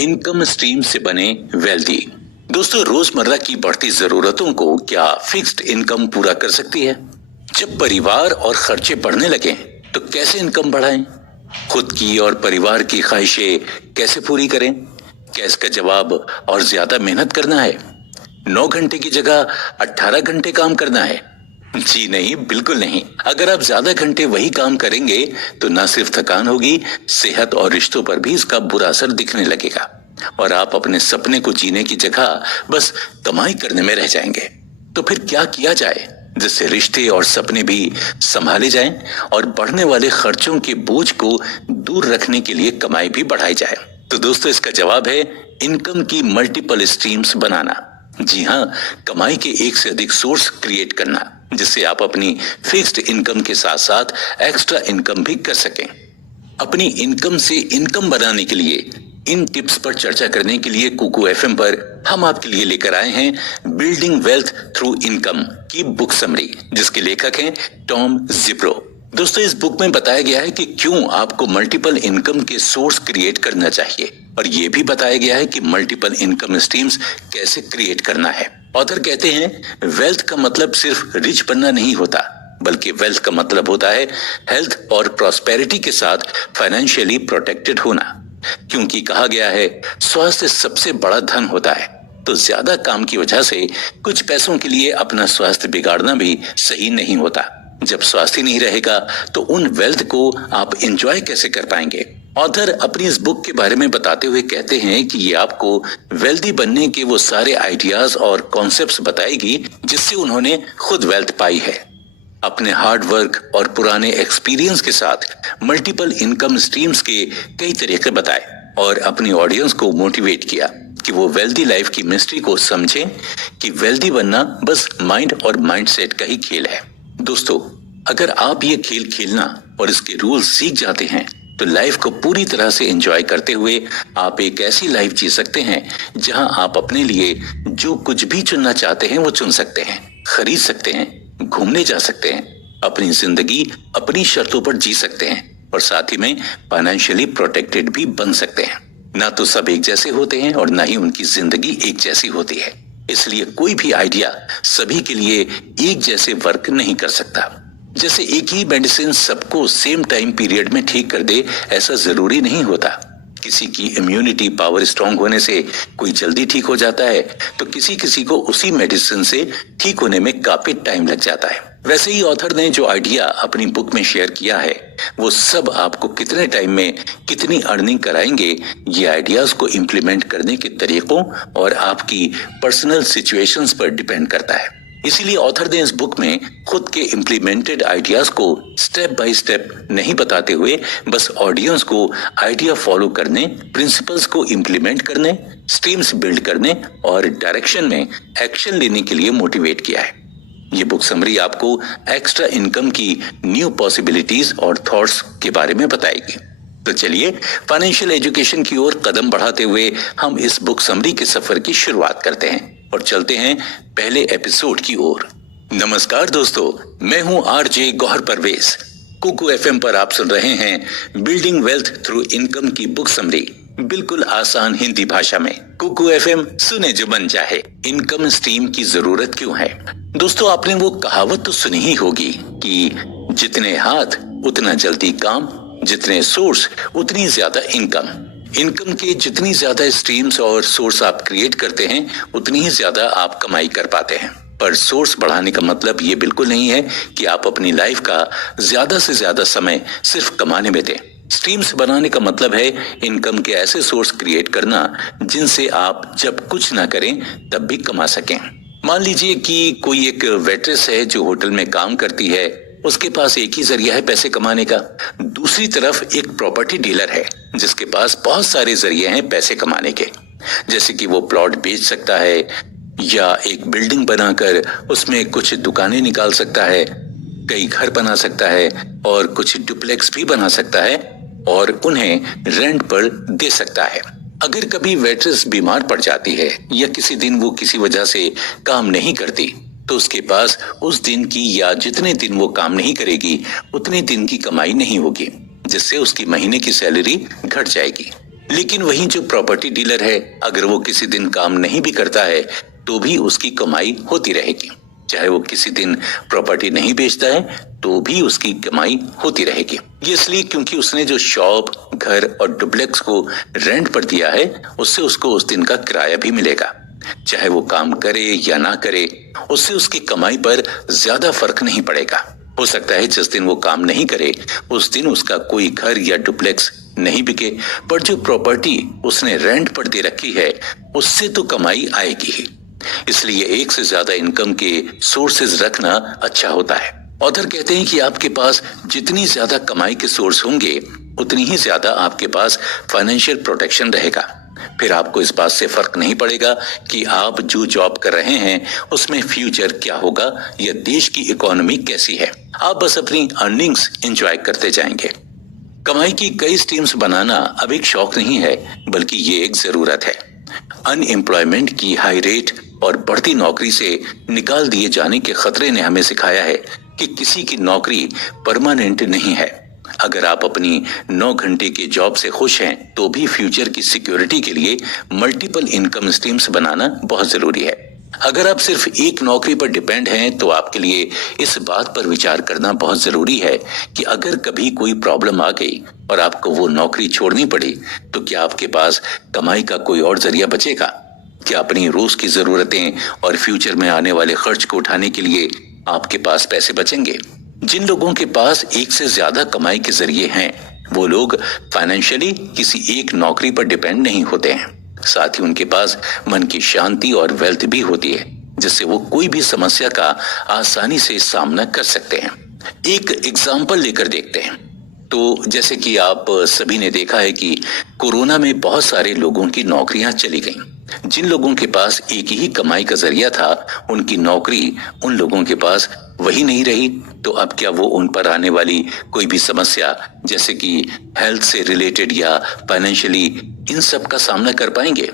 Income stream से बने wealthy. दोस्तों, रोजमर्रा की बढ़ती जरूरतों को क्या फिक्स्ड इनकम पूरा कर सकती है? जब परिवार और खर्चे बढ़ने लगे तो कैसे इनकम बढ़ाएं? खुद की और परिवार की ख्वाहिशें कैसे पूरी करें? क्या इसका जवाब और ज्यादा मेहनत करना है? 9 घंटे की जगह 18 घंटे काम करना है? जी नहीं, बिल्कुल नहीं। अगर आप ज्यादा घंटे वही काम करेंगे तो न सिर्फ थकान होगी, सेहत और रिश्तों पर भी इसका बुरा असर दिखने लगेगा और आप अपने सपने को जीने की जगह बस कमाई करने में रह जाएंगे। तो फिर क्या किया जाए जिससे रिश्ते और सपने भी संभाले जाएं और बढ़ने वाले खर्चों के बोझ को दूर रखने के लिए कमाई भी बढ़ाई जाए? तो दोस्तों, इसका जवाब है इनकम की मल्टीपल स्ट्रीम्स बनाना। जी हाँ, कमाई के एक से अधिक सोर्स क्रिएट करना जिससे आप अपनी फिक्स्ड इनकम के साथ साथ एक्स्ट्रा इनकम भी कर सकें। अपनी इनकम से इनकम बनाने के लिए इन टिप्स पर चर्चा करने के लिए कुकू एफएम पर हम आपके लिए लेकर आए हैं बिल्डिंग वेल्थ थ्रू इनकम की बुक समरी, जिसके लेखक हैं टॉम जिब्रो। दोस्तों, इस बुक में बताया गया है कि क्यों आपको मल्टीपल इनकम के सोर्स क्रिएट करना चाहिए और ये भी बताया गया है कि मल्टीपल इनकम स्ट्रीम्स कैसे क्रिएट करना है। ऑथर कहते हैं वेल्थ का मतलब सिर्फ रिच बनना नहीं होता, बल्कि वेल्थ का मतलब होता है हेल्थ और प्रॉस्पेरिटी के साथ फाइनेंशियली प्रोटेक्टेड होना, क्योंकि कहा गया है स्वास्थ्य सबसे बड़ा धन होता है। तो ज्यादा काम की वजह से कुछ पैसों के लिए अपना स्वास्थ्य बिगाड़ना भी सही नहीं होता। जब स्वास्थ्य नहीं रहेगा तो उन वेल्थ को आप एंजॉय कैसे कर पाएंगे? ऑथर अपनी इस बुक के बारे में बताते हुए कहते हैं कि ये आपको वेल्दी बनने के वो सारे आइडियाज और कॉन्सेप्ट्स बताएगी जिससे उन्होंने खुद वेल्थ पाई है। अपने हार्ड वर्क और पुराने एक्सपीरियंस के साथ मल्टीपल इनकम स्ट्रीम्स के कई तरीके बताए और अपनी ऑडियंस को मोटिवेट किया कि वो वेल्दी लाइफ की मिस्ट्री को समझें कि वेल्दी बनना बस माइंड और माइंडसेट का ही खेल है। दोस्तों, अगर आप ये खेल खेलना और इसके रूल्स सीख जाते हैं तो लाइफ को पूरी तरह से एंजॉय करते हुए आप एक ऐसी लाइफ जी सकते हैं जहां आप अपने लिए जो कुछ भी चुनना चाहते हैं वो चुन सकते हैं, खरीद सकते हैं, घूमने जा सकते हैं, अपनी जिंदगी अपनी शर्तों पर जी सकते हैं और साथ ही में फाइनेंशियली प्रोटेक्टेड भी बन सकते हैं। ना तो सब एक जैसे होते हैं और ना ही उनकी जिंदगी एक जैसी होती है, इसलिए कोई भी आइडिया सभी के लिए एक जैसे वर्क नहीं कर सकता। जैसे एक ही मेडिसिन सबको सेम टाइम पीरियड में ठीक कर दे, ऐसा जरूरी नहीं होता। किसी की इम्यूनिटी पावर स्ट्रांग होने से कोई जल्दी ठीक हो जाता है तो किसी को उसी मेडिसिन से ठीक होने में काफी टाइम लग जाता है। वैसे ही ऑथर ने जो आइडिया अपनी बुक में शेयर किया है वो सब आपको कितने टाइम में कितनी अर्निंग कराएंगे, ये आइडियाज को इम्प्लीमेंट करने के तरीकों और आपकी पर्सनल सिचुएशंस पर डिपेंड करता है। इसीलिए ऑथर ने इस बुक में खुद के इम्प्लीमेंटेड आइडियाज को स्टेप बाय स्टेप नहीं बताते हुए बस ऑडियंस को आइडिया फॉलो करने, प्रिंसिपल्स को इम्प्लीमेंट करने, स्ट्रीम्स बिल्ड करने और डायरेक्शन में एक्शन लेने के लिए मोटिवेट किया है। ये बुक समरी आपको एक्स्ट्रा इनकम की न्यू पॉसिबिलिटीज और थॉट्स के बारे में बताएगी। तो चलिए फाइनेंशियल एजुकेशन की ओर कदम बढ़ाते हुए हम इस बुक समरी के सफर की शुरुआत करते हैं और चलते हैं पहले एपिसोड की ओर। नमस्कार दोस्तों, मैं हूं आरजे गौहर परवेज। कुकू एफएम पर आप सुन रहे हैं बिल्डिंग वेल्थ थ्रू इनकम की बुक समरी, बिल्कुल आसान हिंदी भाषा में। कुकू एफएम, सुने जो बन जाए। इनकम स्ट्रीम की जरूरत क्यों है? दोस्तों, आपने वो कहावत तो सुनी ही होगी कि जितने हाथ उतना जल्दी काम, जितने सोर्स उतनी ज्यादा इनकम। इनकम के जितनी ज्यादा स्ट्रीम्स और सोर्स आप क्रिएट करते हैं उतनी ही ज्यादा आप कमाई कर पाते हैं। पर सोर्स बढ़ाने का मतलब ये बिल्कुल नहीं है कि आप अपनी लाइफ का ज्यादा से ज्यादा समय सिर्फ कमाने में दें। स्ट्रीम्स बनाने का मतलब है इनकम के ऐसे सोर्स क्रिएट करना जिनसे आप जब कुछ ना करें तब भी कमा सकें। मान लीजिए कि कोई एक वेट्रेस है जो होटल में काम करती है, उसके पास एक ही जरिया है पैसे कमाने का। दूसरी तरफ एक प्रॉपर्टी डीलर है जिसके पास बहुत सारे जरिए हैं पैसे कमाने के, जैसे कि वो प्लॉट बेच सकता है या एक बिल्डिंग बनाकर उसमें कुछ दुकानें निकाल सकता है, कई घर बना सकता है और कुछ डुप्लेक्स भी बना सकता है और उन्हें रेंट पर दे सकता है। अगर कभी वेट्रेस बीमार पड़ जाती है या किसी दिन वो किसी वजह से काम नहीं करती तो उसके पास उस दिन की या जितने दिन वो काम नहीं करेगी उतने दिन की कमाई नहीं होगी, जिससे उसकी महीने की सैलरी घट जाएगी। लेकिन वहीं जो प्रॉपर्टी डीलर है, अगर वो किसी दिन काम नहीं भी करता है तो भी उसकी कमाई होती रहेगी। चाहे वो किसी दिन प्रॉपर्टी नहीं बेचता है तो भी उसकी कमाई होती रहेगी। ये इसलिए क्योंकि उसने जो शॉप, घर और डुप्लेक्स को रेंट पर दिया है, उससे उसको उस दिन का किराया भी मिलेगा। चाहे वो काम करे या ना करे, उससे उसकी कमाई पर ज्यादा फर्क नहीं पड़ेगा। हो सकता है जिस दिन वो काम नहीं करे उस दिन उसका कोई घर या डुप्लेक्स नहीं बिके, पर जो प्रॉपर्टी उसने रेंट पर दे रखी है उससे तो कमाई आएगी ही। इसलिए एक से ज्यादा इनकम के सोर्सेज रखना अच्छा होता है। ऑथर कहते हैं कि आपके पास जितनी ज्यादा कमाई के सोर्स होंगे उतनी ही ज्यादा आपके पास फाइनेंशियल प्रोटेक्शन रहेगा। फिर आपको इस बात से फर्क नहीं पड़ेगा कि आप जो जॉब कर रहे हैं उसमें फ्यूचर क्या होगा या देश की इकोनॉमी कैसी है। आप बस अपनी अर्निंग्स एंजॉय करते जाएंगे। कमाई की कई स्ट्रीम्स बनाना अब एक शौक नहीं है, बल्कि ये एक जरूरत है। अनएम्प्लॉयमेंट की हाई रेट और बढ़ती नौकरी से निकाल दिए जाने के खतरे ने हमें सिखाया है कि किसी की नौकरी परमानेंट नहीं है। अगर आप अपनी 9 घंटे के जॉब से खुश हैं तो भी फ्यूचर की सिक्योरिटी के लिए मल्टीपल इनकम स्ट्रीम्स बनाना बहुत जरूरी है। अगर आप सिर्फ एक नौकरी पर डिपेंड हैं तो आपके लिए इस बात पर विचार करना बहुत जरूरी है कि अगर कभी कोई प्रॉब्लम आ गई और आपको वो नौकरी छोड़नी पड़ी तो क्या आपके पास कमाई का कोई और जरिया बचेगा? क्या अपनी रोज की जरूरतें और फ्यूचर में आने वाले खर्च को उठाने के लिए आपके पास पैसे बचेंगे? जिन लोगों के पास एक से ज्यादा कमाई के जरिए हैं वो लोग फाइनेंशियली किसी एक नौकरी पर डिपेंड नहीं होते हैं। साथ ही उनके पास मन की शांति और वेल्थ भी होती है, जिससे वो कोई भी समस्या का आसानी से सामना कर सकते हैं। एक एग्जाम्पल लेकर देखते हैं। तो जैसे कि आप सभी ने देखा है कि कोरोना में बहुत सारे लोगों की नौकरियां चली गईं। जिन लोगों के पास एक ही कमाई का जरिया था, उनकी नौकरी उन लोगों के पास वही नहीं रही, तो अब क्या वो उन पर आने वाली कोई भी समस्या जैसे कि हेल्थ से रिलेटेड या फाइनेंशियली, इन सब का सामना कर पाएंगे?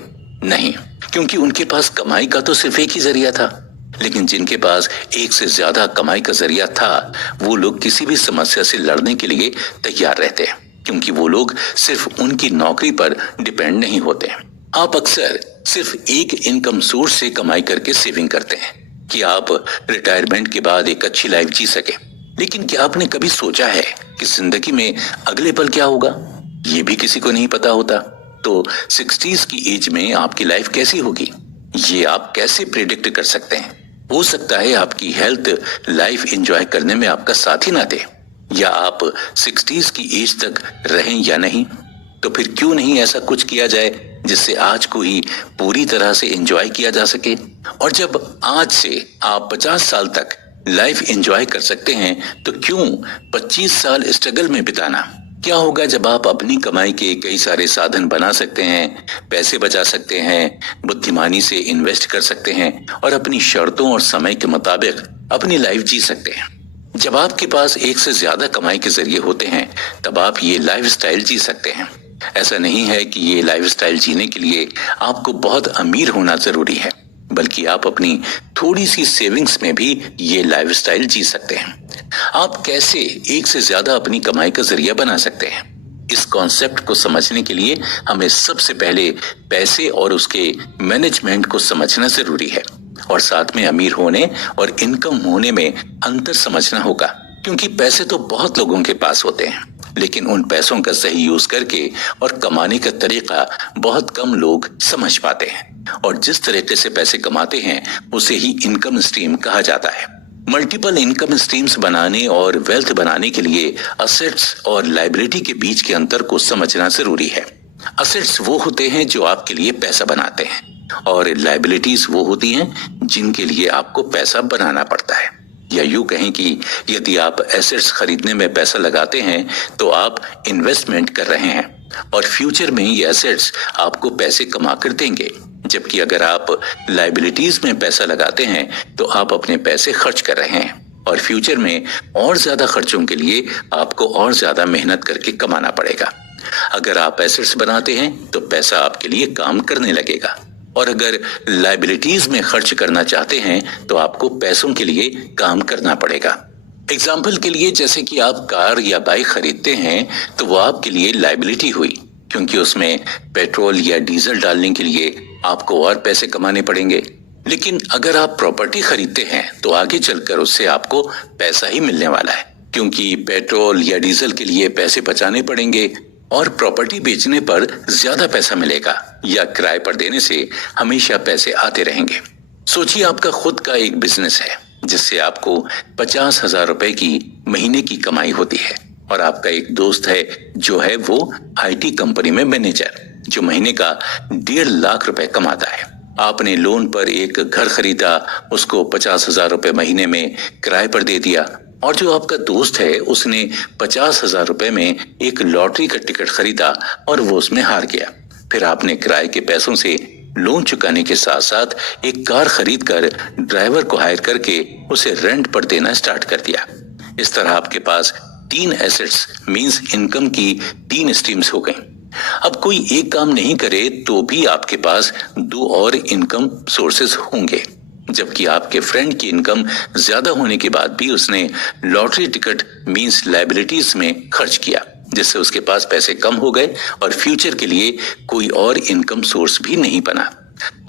नहीं, क्योंकि उनके पास कमाई का तो सिर्फ एक ही जरिया था। लेकिन जिनके पास एक से ज्यादा कमाई का जरिया था वो लोग किसी भी समस्या से लड़ने के लिए तैयार रहते हैं, क्योंकि वो लोग सिर्फ उनकी नौकरी पर डिपेंड नहीं होते। आप अक्सर सिर्फ एक इनकम सोर्स से कमाई करके सेविंग करते हैं कि आप रिटायरमेंट के बाद एक अच्छी लाइफ जी सके। लेकिन क्या आपने कभी सोचा है कि जिंदगी में अगले पल क्या होगा? ये भी किसी को नहीं पता होता। तो 60s की एज में आपकी लाइफ कैसी होगी, ये आप कैसे प्रेडिक्ट कर सकते हैं? हो सकता है आपकी हेल्थ लाइफ एंजॉय करने में आपका साथ ही ना दे, या आप 60s की एज तक रहें या नहीं। तो फिर क्यों नहीं ऐसा कुछ किया जाए जिससे आज को ही पूरी तरह से एंजॉय किया जा सके? और जब आज से आप 50 साल तक लाइफ एंजॉय कर सकते हैं तो क्यों 25 साल स्ट्रगल में बिताना? क्या होगा जब आप अपनी कमाई के कई सारे साधन बना सकते हैं, पैसे बचा सकते हैं, बुद्धिमानी से इन्वेस्ट कर सकते हैं और अपनी शर्तों और समय के मुताबिक अपनी लाइफ जी सकते हैं? जब आपके पास एक से ज्यादा कमाई के जरिए होते हैं तब आप ये लाइफस्टाइल जी सकते हैं। ऐसा नहीं है कि ये लाइफस्टाइल जीने के लिए आपको बहुत अमीर होना जरूरी है, बल्कि आप अपनी थोड़ी सी सेविंग्स में भी ये लाइफस्टाइल जी सकते हैं। आप कैसे एक से ज्यादा अपनी कमाई का जरिया बना सकते हैं? इस कॉन्सेप्ट को समझने के लिए हमें सबसे पहले पैसे और उसके मैनेजमेंट को समझना जरूरी है, और साथ में अमीर होने और इनकम होने में अंतर समझना होगा। क्योंकि पैसे तो बहुत लोगों के पास होते हैं, लेकिन उन पैसों का सही यूज करके और कमाने का तरीका बहुत कम लोग समझ पाते हैं। और जिस तरीके से पैसे कमाते हैं उसे ही इनकम स्ट्रीम कहा जाता है। मल्टीपल इनकम स्ट्रीम्स बनाने और वेल्थ बनाने के लिए असेट्स और लायबिलिटी के बीच के अंतर को समझना जरूरी है। असेट्स वो होते हैं जो आपके लिए पैसा बनाते हैं, और लायबिलिटीज वो होती हैं जिनके लिए आपको पैसा बनाना पड़ता है। या यूं कहें कि यदि आप एसेट्स खरीदने में पैसा लगाते हैं तो आप इन्वेस्टमेंट कर रहे हैं, और फ्यूचर में ये एसेट्स आपको पैसे कमा कर देंगे। जबकि अगर आप लायबिलिटीज में पैसा लगाते हैं तो आप अपने पैसे खर्च कर रहे हैं, और फ्यूचर में और ज्यादा खर्चों के लिए आपको और ज्यादा मेहनत करके कमाना पड़ेगा। अगर आप एसेट्स बनाते हैं तो पैसा आपके लिए काम करने लगेगा, और अगर लायबिलिटीज में खर्च करना चाहते हैं तो आपको पैसों के लिए काम करना पड़ेगा। एग्जाम्पल के लिए, जैसे कि आप कार या बाइक खरीदते हैं तो वो आपके लिए लायबिलिटी हुई, क्योंकि उसमें पेट्रोल या डीजल डालने के लिए आपको और पैसे कमाने पड़ेंगे। लेकिन अगर आप प्रॉपर्टी खरीदते हैं तो आगे चलकर उससे आपको पैसा ही मिलने वाला है, क्योंकि पेट्रोल या डीजल के लिए पैसे बचाने पड़ेंगे और प्रॉपर्टी बेचने पर ज्यादा पैसा मिलेगा या किराए पर देने से हमेशा पैसे आते रहेंगे। सोचिए आपका खुद का एक बिजनेस है जिससे आपको 50,000 रुपए की महीने की कमाई होती है और आपका एक दोस्त है जो है वो IT कंपनी में मैनेजर, जो महीने का 1.5 लाख रुपए कमाता है। आपने लोन पर एक घर खरीदा, उसको 50,000 रुपए महीने में किराए पर दे दिया, और जो आपका दोस्त है उसने 50,000 रुपए में एक लॉटरी का टिकट खरीदा और वो उसमें हार गया। फिर आपने किराए के पैसों से लोन चुकाने के साथ साथ एक कार खरीद कर ड्राइवर को हायर करके उसे रेंट पर देना स्टार्ट कर दिया। इस तरह आपके पास 3 एसेट्स मींस इनकम की 3 स्ट्रीम्स हो गई। अब कोई एक काम नहीं करे तो भी आपके पास 2 और इनकम सोर्सेस होंगे, जबकि आपके फ्रेंड की इनकम ज्यादा होने के बाद भी उसने लॉटरी टिकट मींस लायबिलिटीज में खर्च किया, जिससे उसके पास पैसे कम हो गए और फ्यूचर के लिए कोई और इनकम सोर्स भी नहीं बना।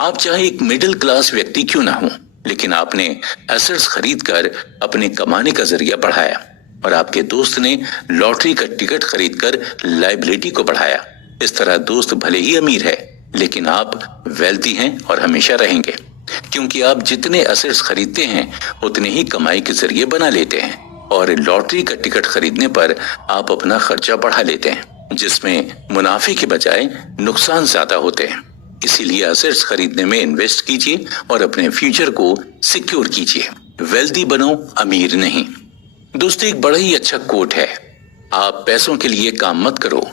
आप चाहे एक मिडिल क्लास व्यक्ति क्यों ना हो, लेकिन आपने एसेट्स खरीद कर अपने कमाने का जरिया बढ़ाया और आपके दोस्त ने लॉटरी का टिकट खरीदकर लायबिलिटी को बढ़ाया। इस तरह दोस्त भले ही अमीर है लेकिन आप वेल्दी हैं और हमेशा रहेंगे, क्योंकि आप जितने एसेट्स खरीदते हैं उतने ही कमाई के जरिए बना लेते हैं और लॉटरी का टिकट खरीदने पर आप अपना खर्चा बढ़ा लेते हैं, जिसमें मुनाफे के बजाय नुकसान ज्यादा होते हैं। इसीलिए एसेट्स खरीदने में इन्वेस्ट कीजिए और अपने फ्यूचर को सिक्योर कीजिए। वेल्दी बनो, अमीर नहीं। दोस्तों, एक बड़ा ही अच्छा कोट है, आप पैसों के लिए काम मत करो,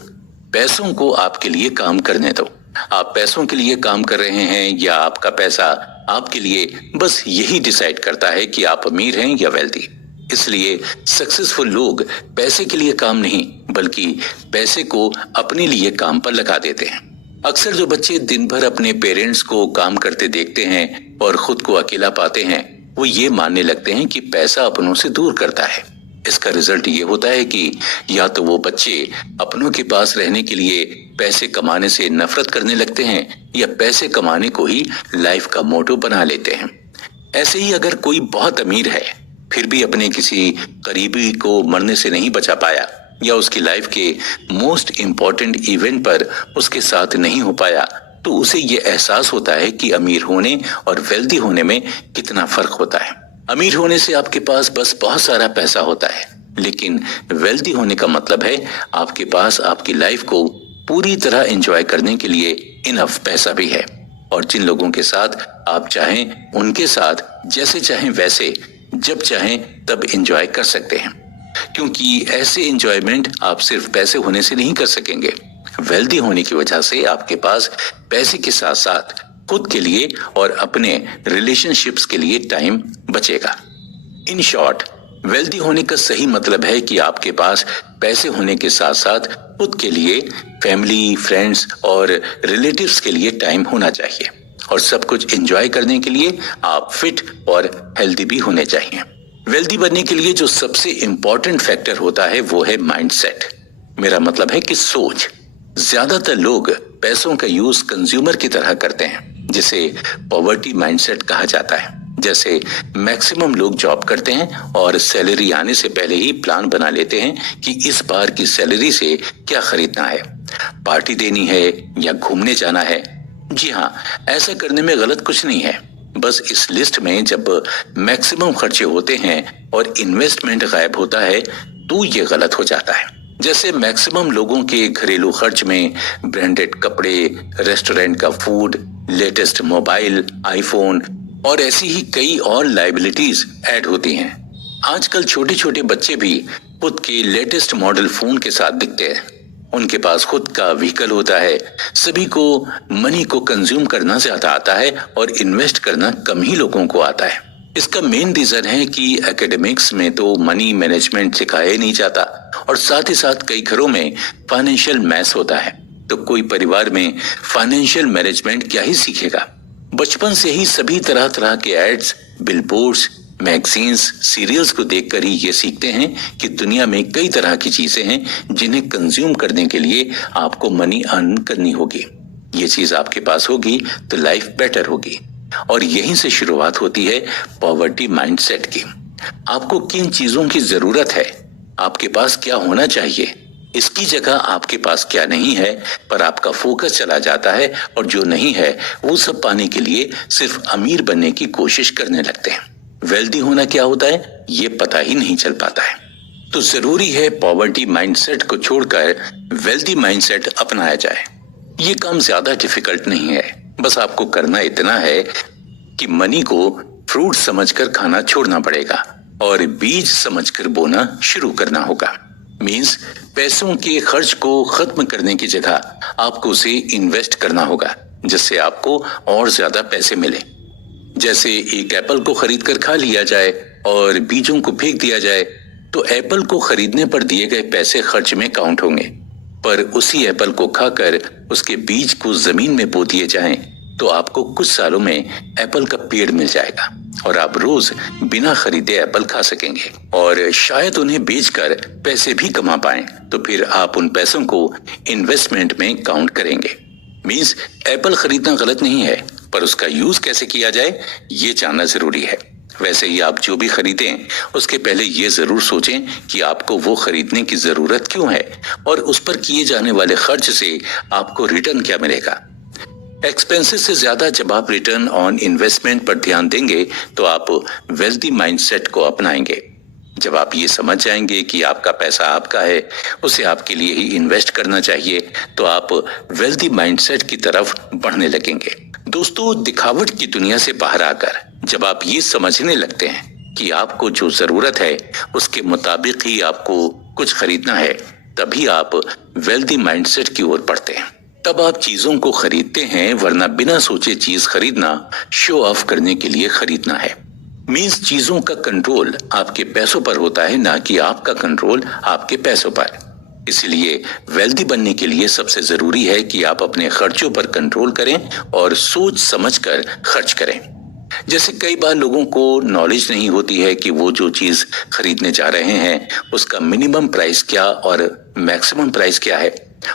पैसों को आपके लिए काम करने दो। आप पैसों के लिए काम कर रहे हैं या आपका पैसा आपके लिए, बस यही डिसाइड करता है कि आप अमीर हैं या वेल्दी। इसलिए सक्सेसफुल लोग पैसे के लिए काम नहीं बल्कि पैसे को अपने लिए काम पर लगा देते हैं। अक्सर जो बच्चे दिन भर अपने पेरेंट्स को काम करते देखते हैं और खुद को अकेला पाते हैं, वो ये मानने लगते हैं कि पैसा अपनों से दूर करता है। इसका रिजल्ट ये होता है कि या तो वो बच्चे अपनों के पास रहने के लिए पैसे कमाने से नफरत करने लगते हैं या पैसे कमाने को ही लाइफ का मोटो बना लेते हैं। ऐसे ही अगर कोई बहुत अमीर है फिर भी अपने किसी करीबी को मरने से नहीं बचा पाया या उसकी लाइफ के मोस्ट इम्पोर्टेंट इवेंट पर उसके साथ नहीं हो पाया, तो उसे ये एहसास होता है कि अमीर होने और वेल्दी होने में कितना फर्क होता है। अमीर होने से आपके पास बस बहुत सारा पैसा होता है, लेकिन वेल्दी होने का मतलब है आपके पास आपकी लाइफ को पूरी तरह एंजॉय करने के लिए इनफ पैसा भी है, और जिन लोगों के साथ आप चाहें उनके साथ जैसे चाहें वैसे जब चाहें तब एंजॉय कर सकते हैं, क्योंकि ऐसे एंजॉयमेंट आप सिर्फ पैसे होने से नहीं कर सकेंगे। वेल्दी होने की वजह से आपके पास पैसे के साथ साथ खुद के लिए और अपने रिलेशनशिप्स के लिए टाइम बचेगा। इन शॉर्ट, वेल्दी होने का सही मतलब है कि आपके पास पैसे होने के साथ साथ खुद के लिए, फैमिली, फ्रेंड्स और रिलेटिव्स के लिए टाइम होना चाहिए, और सब कुछ एंजॉय करने के लिए आप फिट और हेल्दी भी होने चाहिए। वेल्दी बनने के लिए जो सबसे इंपॉर्टेंट फैक्टर होता है वो है माइंडसेट। मेरा मतलब है कि सोच। ज्यादातर लोग पैसों का यूज कंज्यूमर की तरह करते हैं, जिसे पॉवर्टी माइंडसेट कहा जाता है। जैसे मैक्सिमम लोग जॉब करते हैं और सैलरी आने से पहले ही प्लान बना लेते हैं कि इस बार की सैलरी से क्या खरीदना है, पार्टी देनी है या घूमने जाना है। जी हाँ, ऐसा करने में गलत कुछ नहीं है, बस इस लिस्ट में जब मैक्सिमम खर्चे होते हैं और इन्वेस्टमेंट गायब होता है तो ये गलत हो जाता है। जैसे मैक्सिमम लोगों के घरेलू खर्च में ब्रांडेड कपड़े, रेस्टोरेंट का फूड, लेटेस्ट मोबाइल, आईफोन और ऐसी ही कई और लायबिलिटीज ऐड होती हैं। आजकल छोटे छोटे बच्चे भी खुद के लेटेस्ट मॉडल फोन के साथ दिखते हैं, उनके पास खुद का व्हीकल होता है। सभी को मनी को कंज्यूम करना ज्यादा आता है और इन्वेस्ट करना कम ही लोगों को आता है। इसका मेन रीजन है कि एकेडमिक्स में तो मनी मैनेजमेंट सिखाया ही नहीं जाता, और साथ ही साथ कई घरों में फाइनेंशियल मैथ्स होता है, तो कोई परिवार में फाइनेंशियल मैनेजमेंट क्या ही सीखेगा। बचपन से ही सभी तरह तरह के एड्स, बिलबोर्ड्स, मैगजीन्स, सीरियल्स को देखकर ही ये सीखते हैं कि दुनिया में कई तरह की चीजें हैं जिन्हें कंज्यूम करने के लिए आपको मनी अर्न करनी होगी। ये चीज आपके पास होगी तो लाइफ बेटर होगी। और यहीं से शुरुआत होती है पॉवर्टी माइंडसेट की। आपको किन चीजों की जरूरत है, आपके पास क्या होना चाहिए, इसकी जगह आपके पास क्या नहीं है पर आपका फोकस चला जाता है और जो नहीं है वो सब पाने के लिए सिर्फ अमीर बनने की कोशिश करने लगते हैं। वेल्दी होना क्या होता है ये पता ही नहीं चल पाता है। तो जरूरी है पॉवर्टी माइंडसेट को छोड़कर वेल्दी माइंडसेट अपनाया जाए। ये काम ज्यादा डिफिकल्ट नहीं है, बस आपको करना इतना है कि मनी को फ्रूट समझकर खाना छोड़ना पड़ेगा और बीज समझकर बोना शुरू करना होगा। मीन्स पैसों के खर्च को खत्म करने की जगह आपको उसे इन्वेस्ट करना होगा जिससे आपको और ज्यादा पैसे मिले। जैसे एक एप्पल को खरीद कर खा लिया जाए और बीजों को फेंक दिया जाए तो एप्पल को खरीदने पर दिए गए पैसे खर्च में काउंट होंगे, पर उसी एप्पल को खाकर उसके बीज को जमीन में बो दिए जाएं तो आपको कुछ सालों में एप्पल का पेड़ मिल जाएगा और आप रोज बिना खरीदे एप्पल खा सकेंगे और शायद उन्हें बेचकर पैसे भी कमा पाएं। तो फिर आप उन पैसों को इन्वेस्टमेंट में काउंट करेंगे। मीन्स एप्पल खरीदना गलत नहीं है, पर उसका यूज कैसे किया जाए ये जानना जरूरी है। वैसे ही आप जो भी खरीदें उसके पहले ये जरूर सोचें कि आपको वो खरीदने की जरूरत क्यों है और उस पर किए जाने वाले खर्च से आपको रिटर्न क्या मिलेगा। एक्सपेंसेस से ज्यादा जब आप रिटर्न ऑन इन्वेस्टमेंट पर ध्यान देंगे तो आप वेल्दी माइंडसेट को अपनाएंगे। जब आप ये समझ जाएंगे कि आपका पैसा आपका है, उसे आपके लिए ही इन्वेस्ट करना चाहिए, तो आप वेल्दी माइंडसेट की तरफ बढ़ने लगेंगे। दोस्तों, दिखावट की दुनिया से बाहर आकर जब आप ये समझने लगते हैं कि आपको जो जरूरत है उसके मुताबिक ही आपको कुछ खरीदना है, तभी आप वेल्दी माइंडसेट की ओर बढ़ते हैं। तब आप चीजों को खरीदते हैं, वरना बिना सोचे चीज खरीदना शो ऑफ करने के लिए खरीदना है। मीन्स चीजों का कंट्रोल आपके पैसों पर होता है, ना कि आपका कंट्रोल आपके पैसों पर। इसलिए वेल्दी बनने के लिए सबसे जरूरी है कि आप अपने खर्चों पर कंट्रोल करें और सोच समझकर खर्च करें। जैसे कई बार लोगों को नॉलेज नहीं होती है कि वो जो चीज खरीदने जा रहे हैं उसका मिनिमम प्राइस क्या और मैक्सिमम प्राइस क्या है,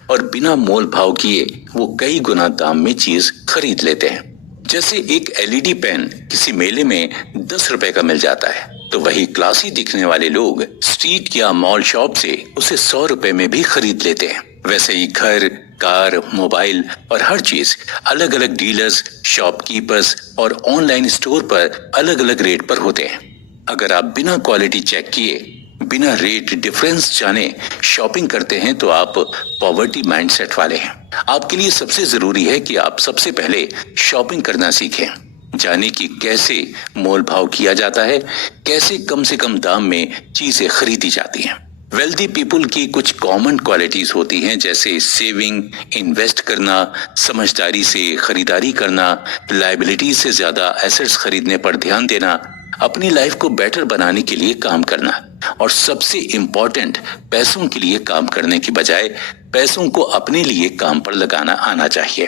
और बिना मोल भाव किए वो कई गुना दाम में चीज खरीद लेते हैं। जैसे एक एलईडी पेन किसी मेले में 10 रुपए का मिल जाता है, तो वही क्लासी दिखने वाले लोग स्ट्रीट या मॉल शॉप से उसे 100 रुपए में भी खरीद लेते हैं। वैसे ही घर, कार, मोबाइल और हर चीज अलग अलग डीलर्स, शॉपकीपर्स और ऑनलाइन स्टोर पर अलग अलग रेट पर होते हैं। अगर आप बिना क्वालिटी चेक किए, बिना रेट डिफरेंस जाने शॉपिंग करते हैं तो आप पॉवर्टी माइंडसेट वाले हैं। आपके लिए सबसे जरूरी है कि आप सबसे पहले शॉपिंग करना सीखें, जाने कि कैसे मोल भाव किया जाता है, कैसे कम से कम दाम में चीजें खरीदी जाती हैं। वेल्दी पीपुल की कुछ कॉमन क्वालिटीज होती हैं, जैसे सेविंग, इन्वेस्ट करना, समझदारी से खरीदारी करना, लायबिलिटी से ज्यादा एसेट्स खरीदने पर ध्यान देना, अपनी लाइफ को बेटर बनाने के लिए काम करना, और सबसे इम्पोर्टेंट, पैसों के लिए काम करने की बजाय पैसों को अपने लिए काम पर लगाना आना चाहिए।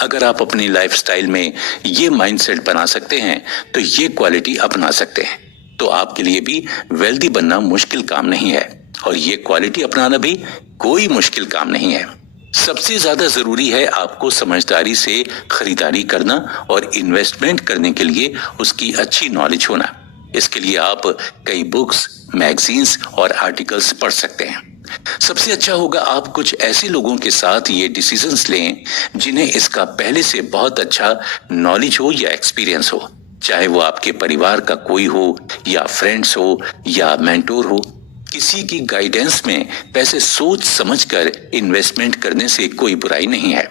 अगर आप अपनी लाइफस्टाइल में ये माइंडसेट बना सकते हैं तो ये क्वालिटी अपना सकते हैं, तो आपके लिए भी वेल्दी बनना मुश्किल काम नहीं है और ये क्वालिटी अपनाना भी कोई मुश्किल काम नहीं है। सबसे ज्यादा जरूरी है आपको समझदारी से खरीदारी करना और इन्वेस्टमेंट करने के लिए उसकी अच्छी नॉलेज होना। इसके लिए आप कई बुक्स, मैगजीन्स और आर्टिकल्स पढ़ सकते हैं। सबसे अच्छा होगा आप कुछ ऐसे लोगों के साथ ये डिसीजंस लें जिन्हें इसका पहले से बहुत अच्छा नॉलेज हो या एक्सपीरियंस हो, चाहे वो आपके परिवार का कोई हो या फ्रेंड्स हो या मेंटोर हो। किसी की गाइडेंस में पैसे सोच समझकर इन्वेस्टमेंट करने से कोई बुराई नहीं है।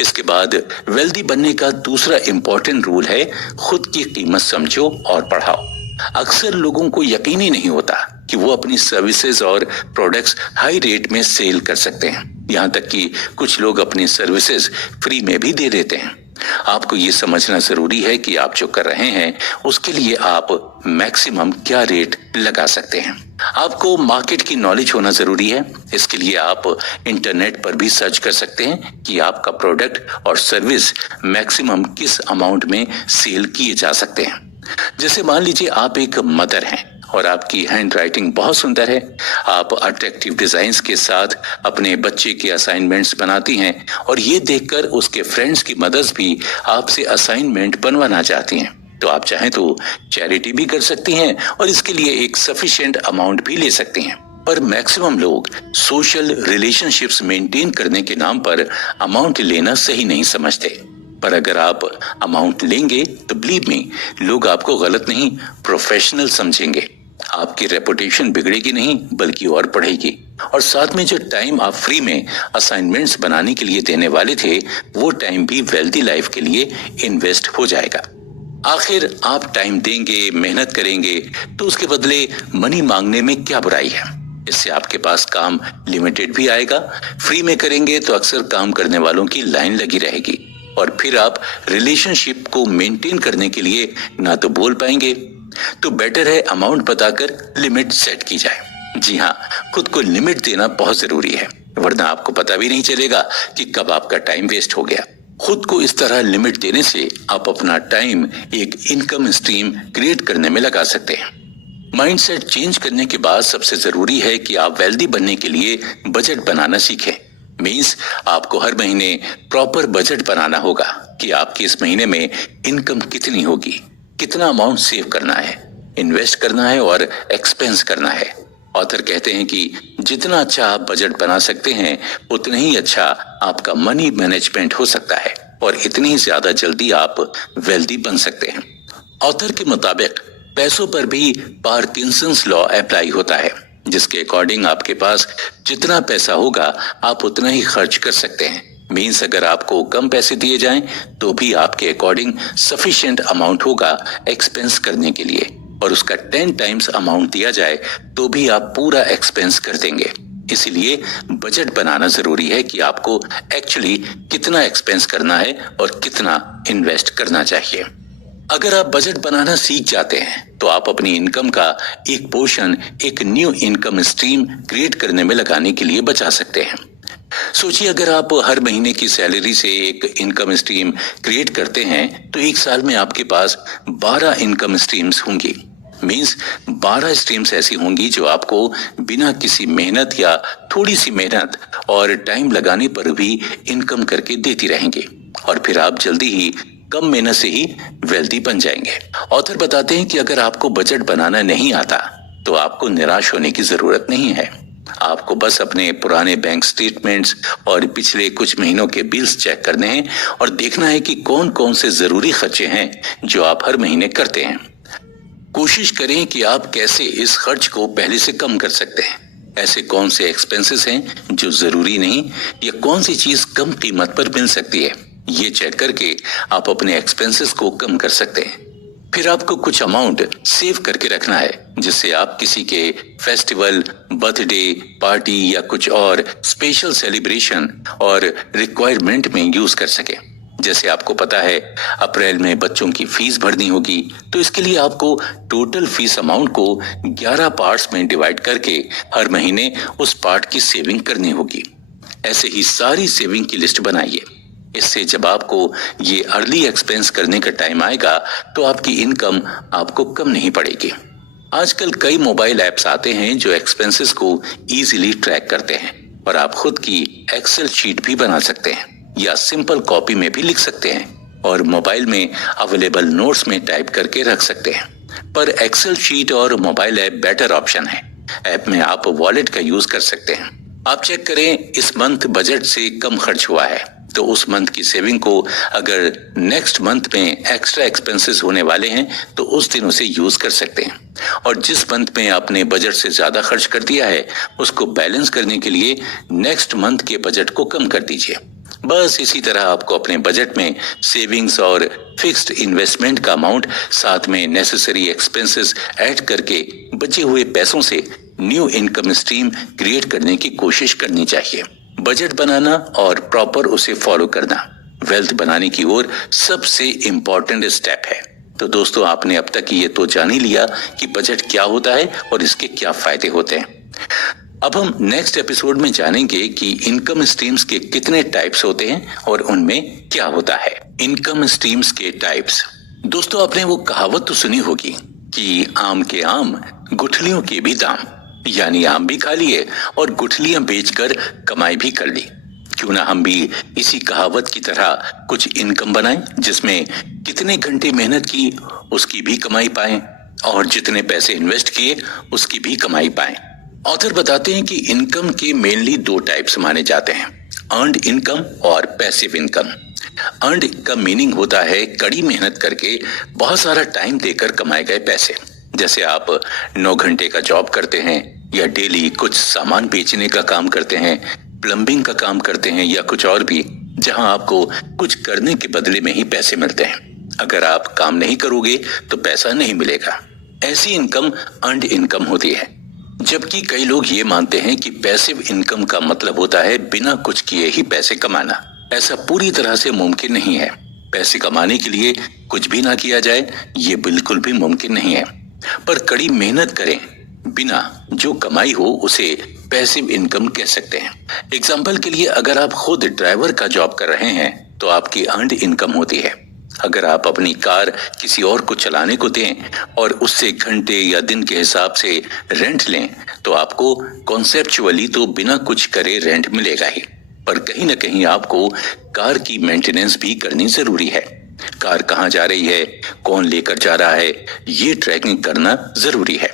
इसके बाद वेल्दी बनने का दूसरा इंपॉर्टेंट रूल है खुद की कीमत समझो और बढ़ाओ। अक्सर लोगों को यकीन ही नहीं होता कि वो अपनी सर्विसेज और प्रोडक्ट्स हाई रेट में सेल कर सकते हैं। यहाँ तक कि कुछ लोग अपनी सर्विसेज फ्री में भी दे देते हैं। आपको ये समझना जरूरी है कि आप जो कर रहे हैं उसके लिए आप मैक्सिमम क्या रेट लगा सकते हैं। आपको मार्केट की नॉलेज होना जरूरी है। इसके लिए आप इंटरनेट पर भी सर्च कर सकते हैं कि आपका प्रोडक्ट और सर्विस मैक्सिमम किस अमाउंट में सेल किए जा सकते हैं। जैसे मान लीजिए आप एक मदर हैं और आपकी हैंड राइटिंग बहुत सुंदर है। आप अट्रैक्टिव डिजाइन्स के साथ अपने बच्चे के असाइनमेंट्स बनाती हैं और ये देखकर उसके फ्रेंड्स की मदर्स भी आपसे असाइनमेंट बनवाना चाहती हैं। तो आप चाहें तो चैरिटी भी कर सकती हैं और इसके लिए एक सफिशिएंट अमाउंट भी ले सकती हैं। पर मैक्सिमम लोग सोशल रिलेशनशिप्स मेंटेन करने के नाम पर अमाउंट लेना सही नहीं समझते। पर अगर आप अमाउंट लेंगे तो बिलीव मी, लोग आपको गलत नहीं प्रोफेशनल समझेंगे। आपकी रेपुटेशन बिगड़ेगी नहीं बल्कि और बढ़ेगी। और साथ में जो टाइम आप फ्री में असाइनमेंट्स बनाने के लिए देने वाले थे, वो टाइम भी वेल्दी लाइफ के लिए इन्वेस्ट हो जाएगा। आखिर आप टाइम देंगे, मेहनत करेंगे तो उसके बदले मनी मांगने में क्या बुराई है। इससे आपके पास काम लिमिटेड भी आएगा। फ्री में करेंगे तो अक्सर काम करने वालों की लाइन लगी रहेगी और फिर आप रिलेशनशिप को मेंटेन करने के लिए ना तो बोल पाएंगे। तो बेटर है अमाउंट बताकर लिमिट सेट की जाए। जी हाँ, खुद को लिमिट देना बहुत जरूरी है, वरना आपको पता भी नहीं चलेगा कि कब आपका टाइम वेस्ट हो गया। खुद को इस तरह लिमिट देने से आप अपना टाइम एक इनकम स्ट्रीम क्रिएट करने में लगा सकते हैं। माइंडसेट चेंज करने के बाद सबसे जरूरी है कि आप वेल्दी बनने के लिए बजट बनाना सीखें। मीन्स आपको हर महीने प्रॉपर बजट बनाना होगा कि आपकी इस महीने में इनकम कितनी होगी, कितना अमाउंट सेव करना है, इन्वेस्ट करना है और एक्सपेंस करना है। ऑथर कहते हैं कि जितना अच्छा आप बजट बना सकते हैं उतना ही अच्छा आपका मनी मैनेजमेंट हो सकता है और इतनी ही ज्यादा जल्दी आप वेल्दी बन सकते हैं। ऑथर के मुताबिक पैसों पर भी पार्किंसंस लॉ अप्लाई होता है, जिसके अकॉर्डिंग आपके पास जितना पैसा होगा आप उतना ही खर्च कर सकते हैं। मीन्स अगर आपको कम पैसे दिए जाएं तो भी आपके अकॉर्डिंग सफिशिएंट अमाउंट होगा एक्सपेंस करने के लिए, और उसका 10 टाइम्स अमाउंट दिया जाए तो भी आप पूरा एक्सपेंस कर देंगे। इसीलिए बजट बनाना जरूरी है कि आपको एक्चुअली कितना एक्सपेंस करना है और कितना इन्वेस्ट करना चाहिए। अगर आप बजट बनाना सीख जाते हैं तो आप अपनी इनकम का एक पोर्शन एक न्यू इनकम स्ट्रीम क्रिएट करने में लगाने के लिए बचा सकते हैं। सोचिए, अगर आप हर महीने की सैलरी से एक इनकम स्ट्रीम क्रिएट करते हैं तो एक साल में आपके पास 12 इनकम स्ट्रीम्स होंगी। मीन्स 12 स्ट्रीम्स ऐसी होंगी जो आपको बिना किसी मेहनत या थोड़ी सी मेहनत और टाइम लगाने पर भी इनकम करके देती रहेंगी, और फिर आप जल्दी ही कम मेहनत से ही वेल्दी बन जाएंगे। ऑथर बताते हैं कि अगर आपको बजट बनाना नहीं आता तो आपको निराश होने की जरूरत नहीं है। आपको बस अपने पुराने बैंक स्टेटमेंट्स और पिछले कुछ महीनों के बिल्स चेक करने हैं और देखना है कि कौन कौन से जरूरी खर्चे हैं जो आप हर महीने करते हैं। कोशिश करें कि आप कैसे इस खर्च को पहले से कम कर सकते हैं। ऐसे कौन से एक्सपेंसेस हैं जो जरूरी नहीं, या कौन सी चीज कम कीमत पर मिल सकती है, ये चेक करके आप अपने एक्सपेंसेस को कम कर सकते हैं। फिर आपको कुछ अमाउंट सेव करके रखना है जिससे आप किसी के फेस्टिवल, बर्थडे पार्टी या कुछ और स्पेशल सेलिब्रेशन और रिक्वायरमेंट में यूज कर सके। जैसे आपको पता है अप्रैल में बच्चों की फीस भरनी होगी, तो इसके लिए आपको टोटल फीस अमाउंट को 11 पार्ट्स में डिवाइड करके हर महीने उस पार्ट की सेविंग करनी होगी। ऐसे ही सारी सेविंग की लिस्ट बनाइए। इससे जब आपको ये अर्ली एक्सपेंस करने का टाइम आएगा तो आपकी इनकम आपको कम नहीं पड़ेगी। आजकल कई मोबाइल ऐप्स आते हैं जो एक्सपेंसेस को इजीली ट्रैक करते हैं, और आप खुद की एक्सेल शीट भी बना सकते हैं या सिंपल कॉपी में भी लिख सकते हैं और मोबाइल में अवेलेबल नोट्स में टाइप करके रख सकते हैं। पर एक्सेल शीट और मोबाइल ऐप बेटर ऑप्शन है। ऐप में आप वॉलेट का यूज कर सकते हैं। आप चेक करें इस मंथ बजट से कम खर्च हुआ है तो उस मंथ की सेविंग को अगर नेक्स्ट मंथ में एक्स्ट्रा एक्सपेंसेस होने वाले हैं तो उस दिन उसे यूज कर सकते हैं, और जिस मंथ में आपने बजट से ज्यादा खर्च कर दिया है उसको बैलेंस करने के लिए नेक्स्ट मंथ के बजट को कम कर दीजिए। बस इसी तरह आपको अपने बजट में सेविंग्स और फिक्स्ड इन्वेस्टमेंट का अमाउंट साथ में नेसेसरी एक्सपेंसेस ऐड करके बचे हुए पैसों से न्यू इनकम स्ट्रीम क्रिएट करने की कोशिश करनी चाहिए। बजट बनाना और प्रॉपर उसे फॉलो करना वेल्थ बनाने की ओर सबसे इम्पोर्टेंट स्टेप है। तो दोस्तों, आपने अब तक ये तो जान ही लिया कि बजट क्या होता है और इसके क्या फायदे होते हैं। अब हम नेक्स्ट एपिसोड में जानेंगे कि इनकम स्ट्रीम्स के कितने टाइप्स होते हैं और उनमें क्या होता है। इनकम स्ट्रीम्स के टाइप्स। दोस्तों, आपने वो कहावत तो सुनी होगी कि आम के आम गुठलियों के भी दाम, यानी आम भी खा लिए और गुठलियां बेचकर कमाई भी कर ली। क्यों ना हम भी इसी कहावत की तरह कुछ इनकम बनाएं, जिसमें कितने घंटे मेहनत की उसकी भी कमाई पाएं और जितने पैसे इन्वेस्ट किए उसकी भी कमाई पाएं। ऑथर बताते हैं कि इनकम के मेनली दो टाइप्स माने जाते हैं, अर्न्ड इनकम और पैसिव इनकम। अर्न्ड का मीनिंग होता है कड़ी मेहनत करके बहुत सारा टाइम देकर कमाए गए पैसे। जैसे आप 9 घंटे का जॉब करते हैं या डेली कुछ सामान बेचने का काम करते हैं, प्लम्बिंग का काम करते हैं या कुछ और भी, जहां आपको कुछ करने के बदले में ही पैसे मिलते हैं। अगर आप काम नहीं करोगे तो पैसा नहीं मिलेगा। ऐसी इनकम अर्न्ड इनकम होती है। जबकि कई लोग ये मानते हैं कि पैसिव इनकम का मतलब होता है बिना कुछ किए ही पैसे कमाना। ऐसा पूरी तरह से मुमकिन नहीं है। पैसे कमाने के लिए कुछ भी ना किया जाए, ये बिल्कुल भी मुमकिन नहीं है। पर कड़ी मेहनत करें बिना जो कमाई हो उसे पैसिव इनकम कह सकते हैं। एग्जाम्पल के लिए, अगर आप खुद ड्राइवर का जॉब कर रहे हैं तो आपकी अर्न्ड इनकम होती है। अगर आप अपनी कार किसी और को चलाने को दें और उससे घंटे या दिन के हिसाब से रेंट लें तो आपको कॉन्सेप्चुअली तो बिना कुछ करे रेंट मिलेगा ही, पर कहीं ना कहीं आपको कार की मेंटेनेंस भी करनी जरूरी है। कार कहाँ जा रही है, कौन लेकर जा रहा है, ये ट्रैकिंग करना जरूरी है।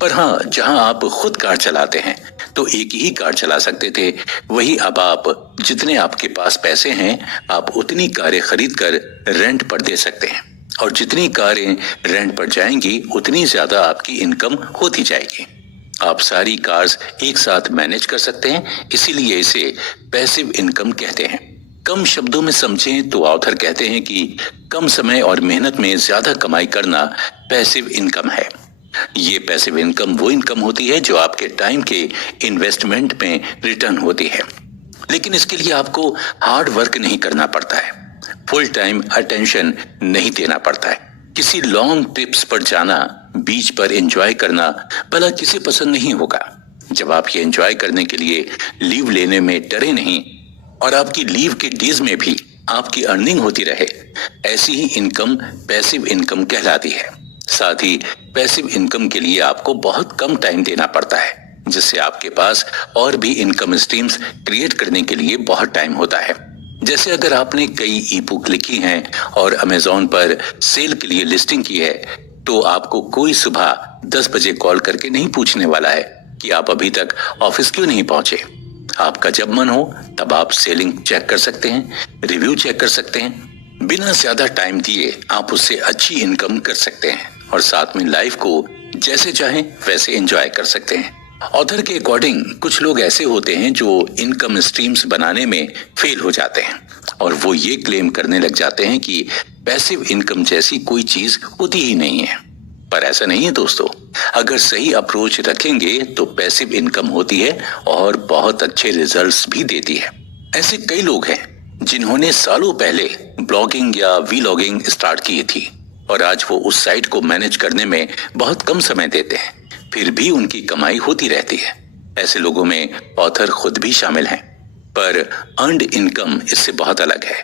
पर हाँ, जहां आप खुद कार चलाते हैं तो एक ही कार चला सकते थे, वही अब आप जितने आपके पास पैसे हैं आप उतनी कारें खरीद कर रेंट पर दे सकते हैं, और जितनी कारें रेंट पर जाएंगी उतनी ज्यादा आपकी इनकम होती जाएगी। आप सारी कार्स एक साथ मैनेज कर सकते हैं, इसीलिए इसे पैसिव इनकम कहते हैं। कम शब्दों में समझें तो ऑथर कहते हैं कि कम समय और मेहनत में ज्यादा कमाई करना पैसिव इनकम है। ये पैसिव इनकम वो इनकम होती है जो आपके टाइम के इन्वेस्टमेंट में रिटर्न होती है, लेकिन इसके लिए आपको हार्ड वर्क नहीं करना पड़ता है, फुल टाइम अटेंशन नहीं देना पड़ता है। किसी लॉन्ग ट्रिप्स पर जाना, बीच पर एंजॉय करना भला किसे पसंद नहीं होगा। जब आप ये एंजॉय करने के लिए लीव लेने में डरे नहीं और आपकी लीव के डेज में भी आपकी अर्निंग होती रहे, ऐसी ही इनकम पैसिव इनकम कहलाती है। साथ ही पैसिव इनकम के लिए आपको बहुत कम टाइम देना पड़ता है, जिससे आपके पास और भी इनकम स्ट्रीम्स क्रिएट करने के लिए बहुत टाइम होता है। जैसे अगर आपने कई ई बुक लिखी हैं और अमेज़न पर सेल के लिए लिस्टिंग की है, तो आपको कोई सुबह 10 बजे कॉल करके नहीं पूछने वाला है कि आप अभी तक ऑफिस क्यों नहीं पहुंचे। आपका जब मन हो तब आप सेलिंग चेक कर सकते हैं, रिव्यू चेक कर सकते हैं। बिना ज्यादा टाइम दिए आप उससे अच्छी इनकम कर सकते हैं और साथ में लाइफ को जैसे चाहें वैसे एंजॉय कर सकते हैं। ऑथर के अकॉर्डिंग कुछ लोग ऐसे होते हैं जो इनकम स्ट्रीम्स बनाने में फेल हो जाते हैं और वो ये क्लेम करने लग जाते हैं कि पैसिव इनकम जैसी कोई चीज होती ही नहीं है। पर ऐसा नहीं है दोस्तों, अगर सही अप्रोच रखेंगे तो पैसिव इनकम होती है और बहुत अच्छे रिजल्ट्स भी देती है। ऐसे कई लोग हैं जिन्होंने सालों पहले ब्लॉगिंग या वीलॉगिंग स्टार्ट की थी और आज वो उस साइट को मैनेज करने में बहुत कम समय देते हैं, फिर भी उनकी कमाई होती रहती है। ऐसे लोगों में ऑथर खुद भी शामिल हैं। पर अर्न्ड इनकम इससे बहुत अलग है।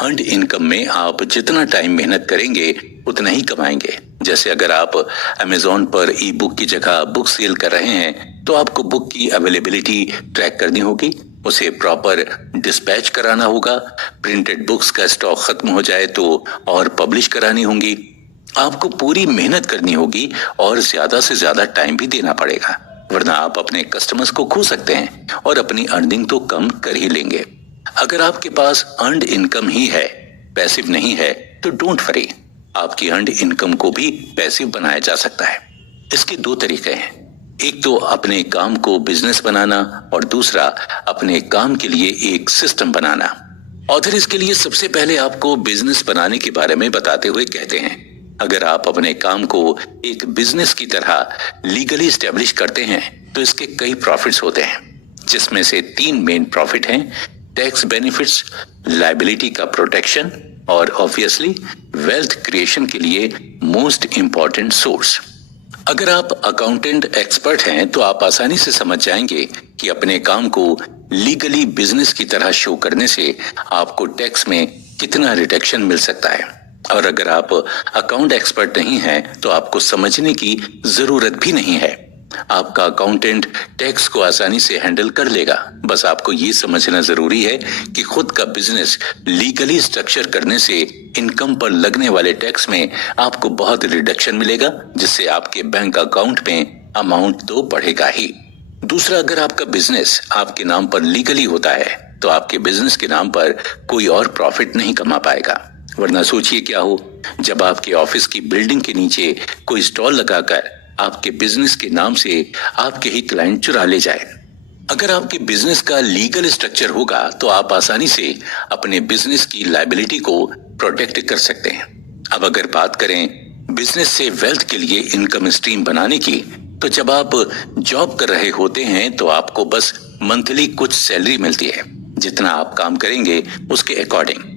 अर्न्ड इनकम में आप जितना टाइम मेहनत करेंगे उतना ही कमाएंगे। जैसे अगर आप अमेज़न पर ई बुक की जगह बुक सेल कर रहे हैं तो आपको बुक की अवेलेबिलिटी ट्रैक करनी होगी, उसे प्रॉपर डिस्पैच कराना होगा, प्रिंटेड बुक्स का स्टॉक खत्म हो जाए तो और पब्लिश करानी होंगी। आपको पूरी मेहनत करनी होगी और ज्यादा से ज्यादा टाइम भी देना पड़ेगा, वरना आप अपने कस्टमर्स को खो सकते हैं और अपनी अर्निंग तो कम कर ही लेंगे। अगर आपके पास अर्न्ड इनकम ही है, पैसिव नहीं है, तो डोंट वरी, आपकी अर्न्ड इनकम को भी पैसिव बनाया जा सकता है। इसके दो तरीके हैं, एक तो अपने काम को बिजनेस बनाना और दूसरा अपने काम के लिए एक सिस्टम बनाना। ऑथर इसके लिए सबसे पहले आपको बिजनेस बनाने के बारे में बताते हुए कहते हैं, अगर आप अपने काम को एक बिजनेस की तरह लीगली एस्टेब्लिश करते हैं तो इसके कई प्रॉफिट्स होते हैं, जिसमें से 3 मेन प्रॉफिट हैं, टैक्स बेनिफिट्स, लायबिलिटी का प्रोटेक्शन और ऑब्वियसली वेल्थ क्रिएशन के लिए मोस्ट इंपॉर्टेंट सोर्स। अगर आप अकाउंटेंट एक्सपर्ट हैं तो आप आसानी से समझ जाएंगे कि अपने काम को लीगली बिजनेस की तरह शो करने से आपको टैक्स में कितना रिडक्शन मिल सकता है। और अगर आप अकाउंट एक्सपर्ट नहीं हैं तो आपको समझने की जरूरत भी नहीं है। आपका अकाउंटेंट टैक्स को आसानी से हैंडल कर लेगा। बस आपको ये समझना जरूरी है कि खुद का बिजनेस लीगली स्ट्रक्चर करने से इनकम पर लगने वाले टैक्स में आपको बहुत रिडक्शन मिलेगा, जिससे आपके बैंक अकाउंट में अमाउंट तो बढ़ेगा ही। दूसरा, अगर आपका बिजनेस आपके नाम पर लीगली होता है तो आपके बिजनेस के नाम पर कोई और प्रॉफिट नहीं कमा पाएगा। वरना सोचिए क्या हो जब आपके ऑफिस की बिल्डिंग के नीचे कोई स्टॉल लगाकर आपके बिजनेस के नाम से आपके ही क्लाइंट चुरा ले जाए। अगर आपके बिजनेस का लीगल स्ट्रक्चर होगा तो आप आसानी से अपने बिजनेस की लायबिलिटी को प्रोटेक्ट कर सकते हैं। अब अगर बात करें बिजनेस से वेल्थ के लिए इनकम स्ट्रीम बनाने की, तो जब आप जॉब कर रहे होते हैं तो आपको बस मंथली कुछ सैलरी मिलती है, जितना आप काम करेंगे उसके अकॉर्डिंग।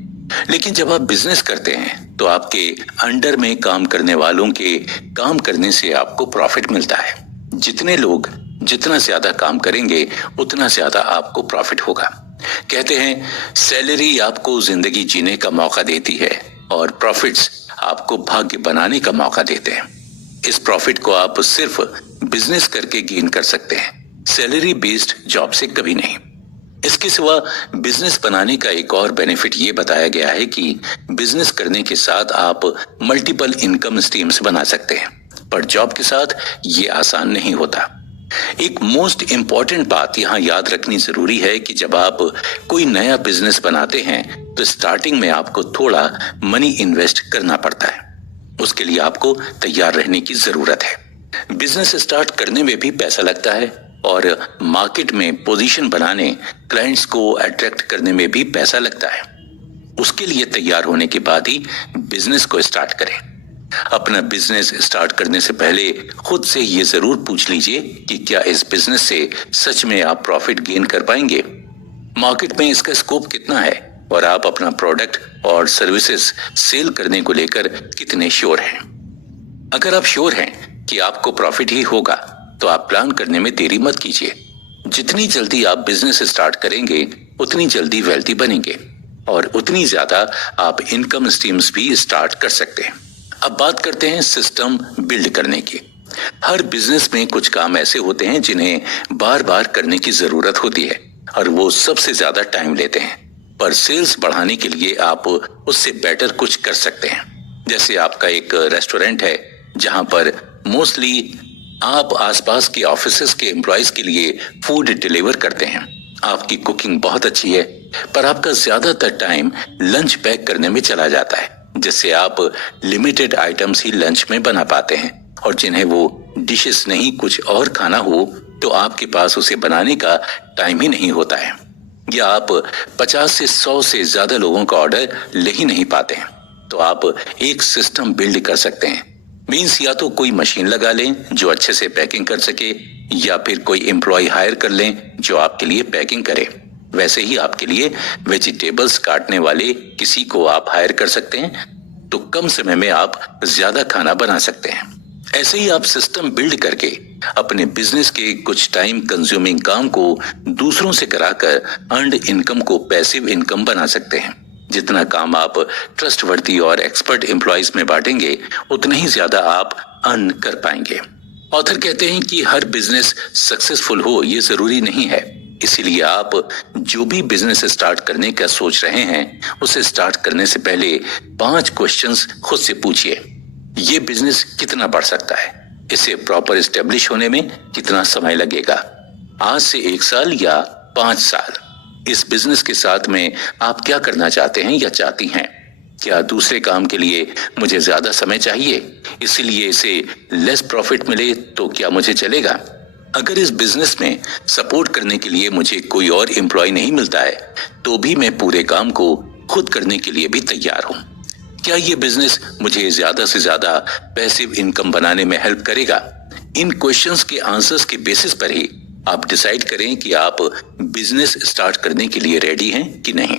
लेकिन जब आप बिजनेस करते हैं तो आपके अंडर में काम करने वालों के काम करने से आपको प्रॉफिट मिलता है। जितने लोग जितना ज्यादा काम करेंगे उतना ज्यादा आपको प्रॉफिट होगा। कहते हैं सैलरी आपको जिंदगी जीने का मौका देती है और प्रॉफिट्स आपको भाग्य बनाने का मौका देते हैं। इस प्रॉफिट को आप सिर्फ बिजनेस करके गेन कर सकते हैं, सैलरी बेस्ड जॉब से कभी नहीं। इसके सिवा बिजनेस बनाने का एक और बेनिफिट ये बताया गया है कि बिजनेस करने के साथ आप मल्टीपल इनकम स्ट्रीम्स बना सकते हैं, पर जॉब के साथ ये आसान नहीं होता। एक मोस्ट इंपॉर्टेंट बात यहाँ याद रखनी जरूरी है कि जब आप कोई नया बिजनेस बनाते हैं तो स्टार्टिंग में आपको थोड़ा मनी इन्वेस्ट करना पड़ता है। उसके लिए आपको तैयार रहने की जरूरत है। बिजनेस स्टार्ट करने में भी पैसा लगता है और मार्केट में पोजीशन बनाने, क्लाइंट्स को अट्रैक्ट करने में भी पैसा लगता है। उसके लिए तैयार होने के बाद ही बिजनेस को स्टार्ट करें। अपना बिजनेस स्टार्ट करने से पहले खुद से ये जरूर पूछ लीजिए कि क्या इस बिजनेस से सच में आप प्रॉफिट गेन कर पाएंगे, मार्केट में इसका स्कोप कितना है और आप अपना प्रोडक्ट और सर्विसेज सेल करने को लेकर कितने श्योर हैं। अगर आप श्योर हैं कि आपको प्रॉफिट ही होगा तो आप प्लान करने में देरी मत कीजिए। जितनी जल्दी आप बिजनेस स्टार्ट करेंगे उतनी जल्दी वेल्थी बनेंगे और उतनी ज्यादा आप इनकम स्ट्रीम्स भी स्टार्ट कर सकते हैं। अब बात करते हैं सिस्टम बिल्ड करने की। हर बिजनेस में कुछ काम ऐसे होते हैं जिन्हें बार बार करने की जरूरत होती है और वो सबसे ज्यादा टाइम लेते हैं, पर सेल्स बढ़ाने के लिए आप उससे बेटर कुछ कर सकते हैं। जैसे आपका एक रेस्टोरेंट है जहां पर मोस्टली आप आसपास के ऑफिसेस के एम्प्लॉयज के लिए फूड डिलीवर करते हैं। आपकी कुकिंग बहुत अच्छी है, पर आपका ज्यादातर टाइम लंच पैक करने में चला जाता है, जिससे आप लिमिटेड आइटम्स ही लंच में बना पाते हैं और जिन्हें वो डिशेस नहीं कुछ और खाना हो तो आपके पास उसे बनाने का टाइम ही नहीं होता है, या आप 50 से 100 से ज्यादा लोगों का ऑर्डर ले ही नहीं पाते हैं। तो आप एक सिस्टम बिल्ड कर सकते हैं। मीन्स या तो कोई मशीन लगा लें जो अच्छे से पैकिंग कर सके, या फिर कोई एम्प्लॉय हायर कर लें जो आपके लिए पैकिंग करे। वैसे ही आपके लिए वेजिटेबल्स काटने वाले किसी को आप हायर कर सकते हैं, तो कम समय में आप ज्यादा खाना बना सकते हैं। ऐसे ही आप सिस्टम बिल्ड करके अपने बिजनेस के कुछ टाइम कंज्यूमिंग काम को दूसरों से कराकर अर्न्ड इनकम को पैसिव इनकम बना सकते हैं। जितना काम आप ट्रस्टवर्दी और एक्सपर्ट एम्प्लॉयज में बांटेंगे उतना ही ज्यादा आप अर्न कर पाएंगे। ऑथर कहते हैं कि हर बिजनेस सक्सेसफुल हो ये जरूरी नहीं है, इसीलिए आप जो भी बिजनेस स्टार्ट करने का सोच रहे हैं उसे स्टार्ट करने से पहले 5 क्वेश्चंस खुद से पूछिए। ये बिजनेस कितना बढ़ सकता है, इसे प्रॉपर एस्टेब्लिश होने में कितना समय लगेगा, आज से 1 साल या 5 साल। इस बिजनेस के साथ में आप क्या करना चाहते हैं या चाहती हैं। क्या दूसरे काम के लिए मुझे ज्यादा समय चाहिए, इसीलिए इसे लेस प्रॉफिट मिले तो क्या मुझे चलेगा। अगर इस बिजनेस में सपोर्ट करने के लिए मुझे कोई और एम्प्लॉय नहीं मिलता है तो भी मैं पूरे काम को खुद करने के लिए भी तैयार हूँ। क्या ये बिजनेस मुझे ज्यादा से ज्यादा पैसिव इनकम बनाने में हेल्प करेगा। इन क्वेश्चंस के आंसर्स के बेसिस पर ही आप डिसाइड करें कि आप बिजनेस स्टार्ट करने के लिए रेडी हैं कि नहीं।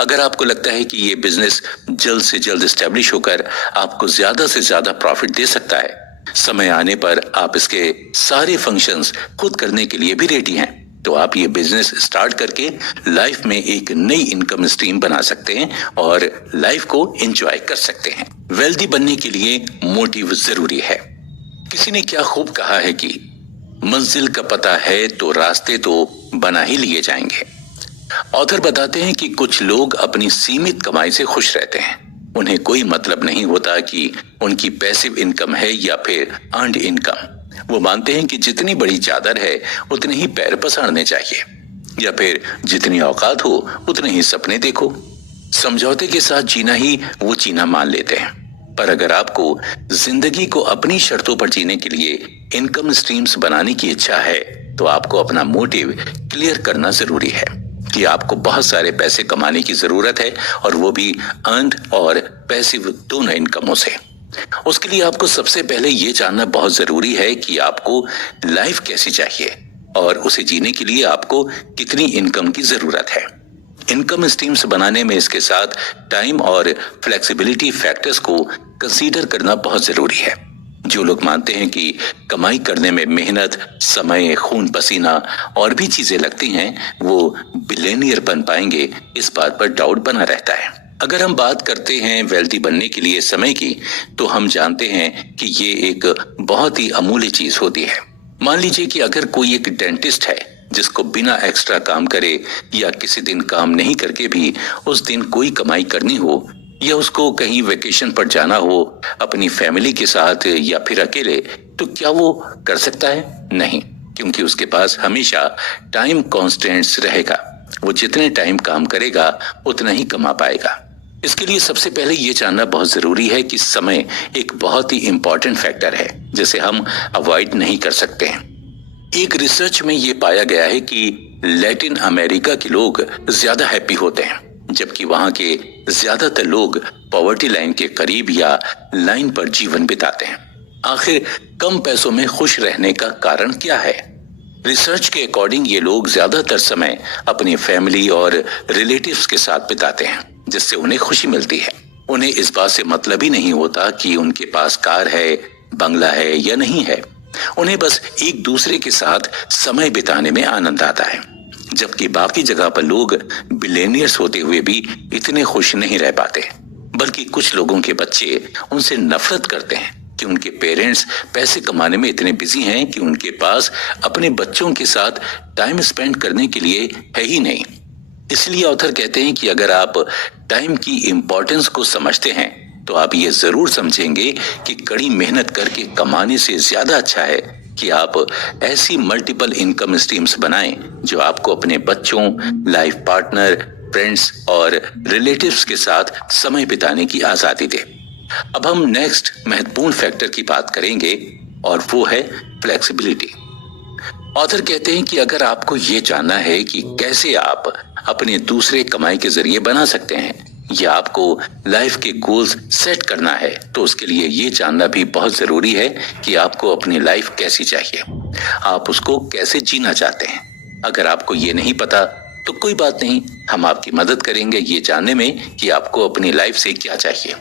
अगर आपको लगता है कि ये बिजनेस जल्द से जल्द एस्टेब्लिश होकर आपको ज्यादा से ज्यादा प्रॉफिट दे सकता है, समय आने पर आप इसके सारे फंक्शंस खुद करने के लिए भी रेडी हैं, तो आप ये बिजनेस स्टार्ट करके लाइफ में एक नई इनकम स्ट्रीम बना सकते हैं और लाइफ को एंजॉय कर सकते हैं। वेल्दी बनने के लिए मोटिव जरूरी है। किसी ने क्या खूब कहा है कि मंजिल का पता है तो रास्ते तो बना ही लिए जाएंगे। ऑथर बताते हैं कि कुछ लोग अपनी सीमित कमाई से खुश रहते हैं। उन्हें कोई मतलब नहीं होता कि उनकी पैसिव इनकम है या फिर अर्न्ड इनकम। वो मानते हैं कि जितनी बड़ी चादर है उतने ही पैर पसारने चाहिए, या फिर जितनी औकात हो उतने ही सपने देखो। समझौते के साथ जीना ही वो जीना मान लेते हैं। पर अगर आपको जिंदगी को अपनी शर्तों पर जीने के लिए इनकम स्ट्रीम्स बनाने की इच्छा है तो आपको अपना मोटिव क्लियर करना जरूरी है कि आपको बहुत सारे पैसे कमाने की जरूरत है, और वो भी अर्न्ड और पैसिव दोनों इनकमों से। उसके लिए आपको सबसे पहले ये जानना बहुत जरूरी है कि आपको लाइफ कैसी चाहिए और उसे जीने के लिए आपको कितनी इनकम की जरूरत है। इनकम स्ट्रीम्स बनाने में इसके साथ टाइम और फ्लेक्सिबिलिटी फैक्टर्स को कंसीडर करना बहुत जरूरी है। जो लोग मानते हैं कि कमाई करने में मेहनत, समय, खून पसीना और भी चीजें लगती हैं, वो बिलियनियर बन पाएंगे, इस बात पर डाउट बना रहता है। अगर हम बात करते हैं वेल्दी बनने के लिए समय की, तो हम जानते हैं कि ये एक बहुत ही अमूल्य चीज होती है। मान लीजिए कि अगर कोई एक डेंटिस्ट है जिसको बिना एक्स्ट्रा काम करे या किसी दिन काम नहीं करके भी उस दिन कोई कमाई करनी हो, या उसको कहीं वेकेशन पर जाना हो अपनी फैमिली के साथ या फिर अकेले, तो क्या वो कर सकता है? नहीं, क्योंकि उसके पास हमेशा टाइम कॉन्स्टेंट्स रहेगा। वो जितने टाइम काम करेगा उतना ही कमा पाएगा। इसके लिए सबसे पहले ये जानना बहुत जरूरी है कि समय एक बहुत ही इंपॉर्टेंट फैक्टर है जिसे हम अवॉइड नहीं कर सकते हैं। एक रिसर्च में ये पाया गया है कि लैटिन अमेरिका के लोग ज्यादा हैप्पी होते हैं, जबकि वहां के ज्यादातर लोग पॉवर्टी लाइन के करीब या लाइन पर जीवन बिताते हैं। आखिर कम पैसों में खुश रहने का कारण क्या है? रिसर्च के अकॉर्डिंग ये लोग ज्यादातर समय अपनी फैमिली और रिलेटिव्स के साथ बिताते हैं, जिससे उन्हें खुशी मिलती है। उन्हें इस बात से मतलब ही नहीं होता कि उनके पास कार है, बंगला है या नहीं है। उन्हें बस एक दूसरे के साथ समय बिताने में आनंद आता है। जबकि बाकी जगह पर लोग बिलियनियर्स होते हुए भी इतने खुश नहीं रह पाते, बल्कि कुछ लोगों के बच्चे उनसे नफरत करते हैं कि उनके पेरेंट्स पैसे कमाने में इतने बिजी हैं कि उनके पास अपने बच्चों के साथ टाइम स्पेंड करने के लिए है ही नहीं। इसलिए ऑथर कहते हैं कि अगर आप टाइम की इम्पोर्टेंस को समझते हैं तो आप ये जरूर समझेंगे कि कड़ी मेहनत करके कमाने से ज्यादा अच्छा है कि आप ऐसी मल्टीपल इनकम स्ट्रीम्स बनाएं जो आपको अपने बच्चों, लाइफ पार्टनर, फ्रेंड्स और रिलेटिव्स के साथ समय बिताने की आजादी दे। अब हम नेक्स्ट महत्वपूर्ण फैक्टर की बात करेंगे और वो है फ्लेक्सिबिलिटी। ऑथर कहते हैं कि अगर आपको ये जानना है कि कैसे आप अपने दूसरे कमाई के जरिए बना सकते हैं या आपको लाइफ के गोल्स सेट करना है, तो उसके लिए ये जानना भी बहुत जरूरी है कि आपको अपनी लाइफ कैसी चाहिए, आप उसको कैसे जीना चाहते हैं। अगर आपको ये नहीं पता तो कोई बात नहीं, हम आपकी मदद करेंगे ये जानने में कि आपको अपनी लाइफ से क्या चाहिए।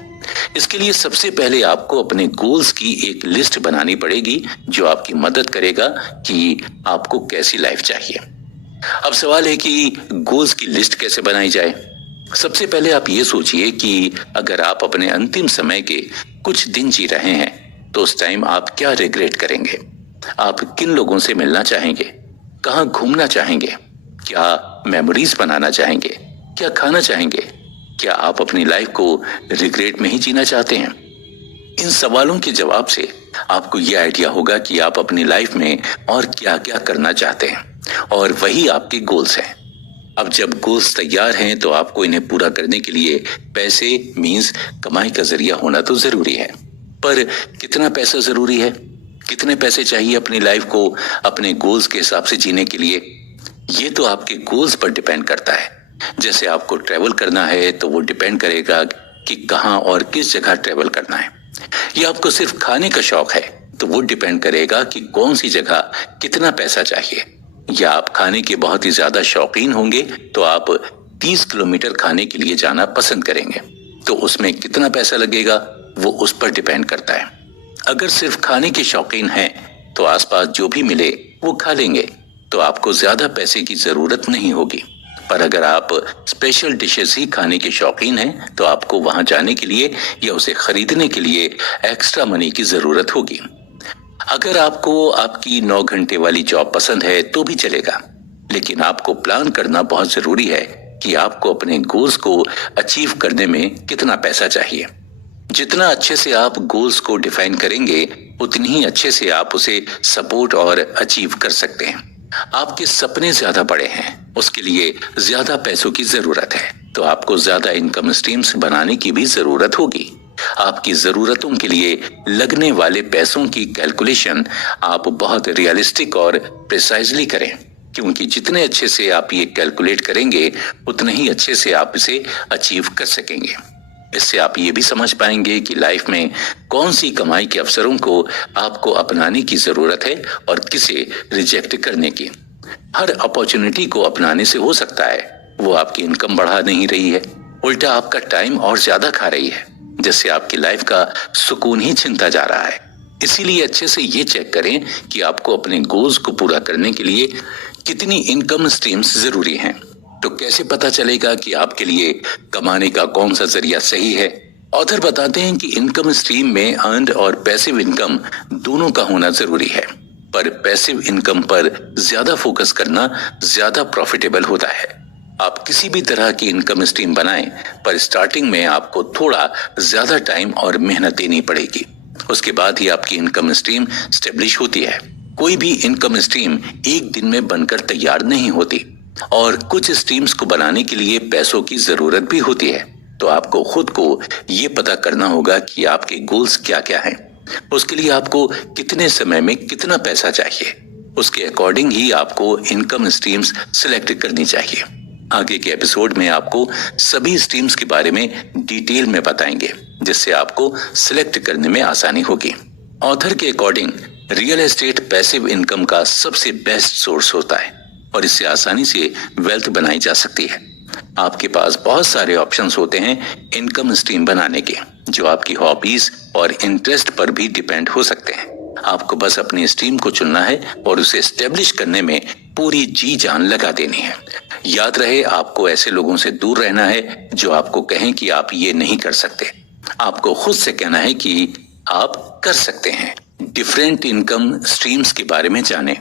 इसके लिए सबसे पहले आपको अपने गोल्स की एक लिस्ट बनानी पड़ेगी जो आपकी मदद करेगा कि आपको कैसी लाइफ चाहिए। अब सवाल है कि गोल्स की लिस्ट कैसे बनाई जाए। सबसे पहले आप ये सोचिए कि अगर आप अपने अंतिम समय के कुछ दिन जी रहे हैं तो उस टाइम आप क्या रिग्रेट करेंगे, आप किन लोगों से मिलना चाहेंगे, कहाँ घूमना चाहेंगे, क्या मेमोरीज बनाना चाहेंगे, क्या खाना चाहेंगे, क्या आप अपनी लाइफ को रिग्रेट में ही जीना चाहते हैं? इन सवालों के जवाब से आपको ये आइडिया होगा कि आप अपनी लाइफ में और क्या क्या करना चाहते हैं, और वही आपके गोल्स हैं। अब जब गोल्स तैयार हैं तो आपको इन्हें पूरा करने के लिए पैसे मींस कमाई का जरिया होना तो जरूरी है, पर कितना पैसा जरूरी है, कितने पैसे चाहिए अपनी लाइफ को अपने गोल्स के हिसाब से जीने के लिए, ये तो आपके गोल्स पर डिपेंड करता है। जैसे आपको ट्रेवल करना है तो वो डिपेंड करेगा कि कहाँ और किस जगह ट्रेवल करना है, या आपको सिर्फ खाने का शौक है तो वो डिपेंड करेगा कि कौन सी जगह कितना पैसा चाहिए, या आप खाने के बहुत ही ज्यादा शौकीन होंगे तो आप 30 किलोमीटर खाने के लिए जाना पसंद करेंगे, तो उसमें कितना पैसा लगेगा वो उस पर डिपेंड करता है। अगर सिर्फ खाने के शौकीन हैं तो आसपास जो भी मिले वो खा लेंगे, तो आपको ज्यादा पैसे की जरूरत नहीं होगी। पर अगर आप स्पेशल डिशेस ही खाने के शौकीन हैं तो आपको वहां जाने के लिए या उसे खरीदने के लिए एक्स्ट्रा मनी की जरूरत होगी। अगर आपको आपकी 9 घंटे वाली जॉब पसंद है तो भी चलेगा, लेकिन आपको प्लान करना बहुत जरूरी है कि आपको अपने गोल्स को अचीव करने में कितना पैसा चाहिए। जितना अच्छे से आप गोल्स को डिफाइन करेंगे उतनी ही अच्छे से आप उसे सपोर्ट और अचीव कर सकते हैं। आपके सपने ज्यादा बड़े हैं, उसके लिए ज्यादा पैसों की जरूरत है, तो आपको ज्यादा इनकम स्ट्रीम्स बनाने की भी जरूरत होगी। आपकी जरूरतों के लिए लगने वाले पैसों की कैलकुलेशन आप बहुत रियलिस्टिक और प्रिसाइजली करें, क्योंकि जितने अच्छे से आप ये कैलकुलेट करेंगे उतने ही अच्छे से आप इसे अचीव कर सकेंगे। इससे आप ये भी समझ पाएंगे कि लाइफ में कौन सी कमाई के अवसरों को आपको अपनाने की जरूरत है और किसे रिजेक्ट करने की। हर अपॉर्चुनिटी को अपनाने से हो सकता है वो आपकी इनकम बढ़ा नहीं रही है, उल्टा आपका टाइम और ज्यादा खा रही है, जिससे आपकी लाइफ का सुकून ही छिनता जा रहा है। इसीलिए अच्छे से ये चेक करें कि आपको अपने गोल्स को पूरा करने के लिए कितनी इनकम स्ट्रीम्स जरूरी हैं। तो कैसे पता चलेगा कि आपके लिए कमाने का कौन सा जरिया सही है? ऑथर बताते हैं कि इनकम स्ट्रीम में अर्न्ड और पैसिव इनकम दोनों का होना जरूरी है, पर पैसिव इनकम पर ज्यादा फोकस करना ज्यादा प्रॉफिटेबल होता है। आप किसी भी तरह की इनकम स्ट्रीम बनाएं, पर स्टार्टिंग में आपको थोड़ा ज्यादा टाइम और मेहनत देनी पड़ेगी। उसके बाद ही आपकी इनकम स्ट्रीम स्टेब्लिश होती है। कोई भी इनकम स्ट्रीम एक दिन में बनकर तैयार नहीं होती और कुछ स्ट्रीम्स को बनाने के लिए पैसों की जरूरत भी होती है। तो आपको खुद को ये पता करना होगा कि आपके गोल्स क्या क्या हैं। उसके लिए आपको कितने समय में कितना पैसा चाहिए, उसके अकॉर्डिंग ही आपको इनकम स्ट्रीम्स सिलेक्ट करनी चाहिए। आगे के एपिसोड में आपको सभी स्ट्रीम्स के बारे में डिटेल में बताएंगे, जिससे आपको सिलेक्ट करने में आसानी होगी। ऑथर के according real estate passive income का सबसे बेस्ट सोर्स होता है और इससे आसानी से वेल्थ बनाई जा सकती है। आपके पास बहुत सारे ऑप्शंस होते हैं इनकम स्ट्रीम बनाने के, जो आपकी हॉबीज और इंटरेस्ट पर भी डिपेंड हो सकते हैं। आपको बस अपनी स्ट्रीम को चुनना है और उसे एस्टेब्लिश करने में पूरी जी जान लगा देनी है। याद रहे, आपको ऐसे लोगों से दूर रहना है जो आपको कहें कि आप ये नहीं कर सकते। आपको खुद से कहना है कि आप कर सकते हैं। डिफरेंट इनकम स्ट्रीम्स के बारे में जानें।